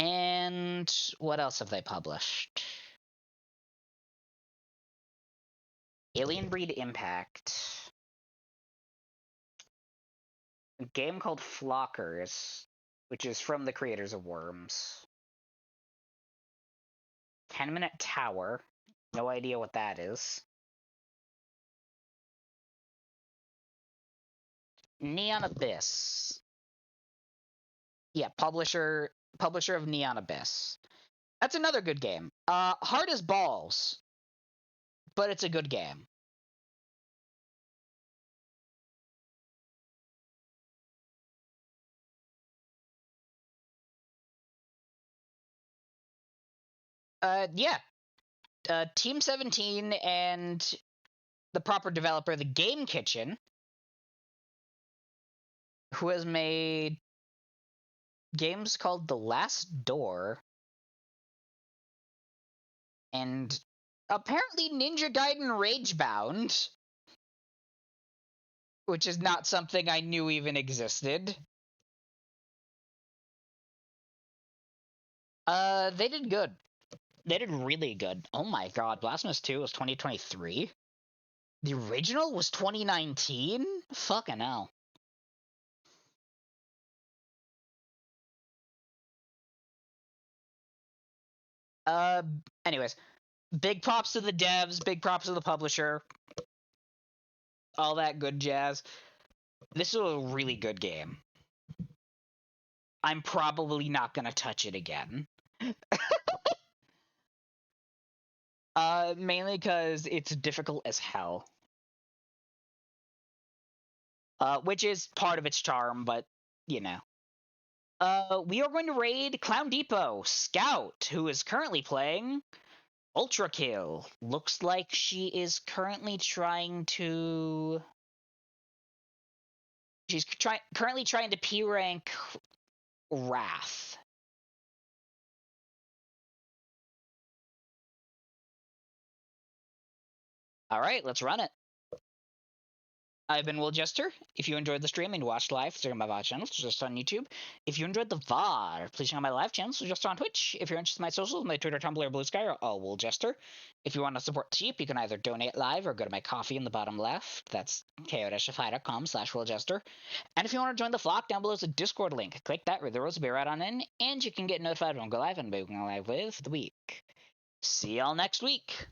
And what else have they published? Alien Breed Impact. A game called Flockers, which is from the creators of Worms. 10-Minute Tower. No idea what that is. Neon Abyss. Yeah, publisher of Neon Abyss. That's another good game. Hard as balls, but it's a good game. Yeah. Team 17 and the proper developer, the Game Kitchen, who has made games called The Last Door and apparently Ninja Gaiden Ragebound, which is not something I knew even existed. They did good. They did really good. Oh my god, Blasphemous 2 was 2023? The original was 2019? Fucking hell. Anyways, big props to the devs, big props to the publisher, all that good jazz. This is a really good game. I'm probably not gonna touch it again. Mainly because it's difficult as hell. Which is part of its charm, but, you know. We are going to raid Clown Depot Scout, who is currently playing Ultra Kill. Looks like she is currently trying to... She's currently trying to P-rank Wrath. Alright, let's run it. I've been WoolJester. If you enjoyed the stream and watched live, check out my VOD channel, just on YouTube. If you enjoyed the VOD, please check out my live channel, just on Twitch. If you're interested in my socials, my Twitter, Tumblr, or Blue Sky are all WoolJester. If you want to support Cheap, you can either donate live or go to my coffee in the bottom left. That's ko-fi.com/WoolJester. And if you want to join the flock, down below is a Discord link. Click that, read the rules, will be right on in, and you can get notified when I go live and be live with the week. See y'all next week.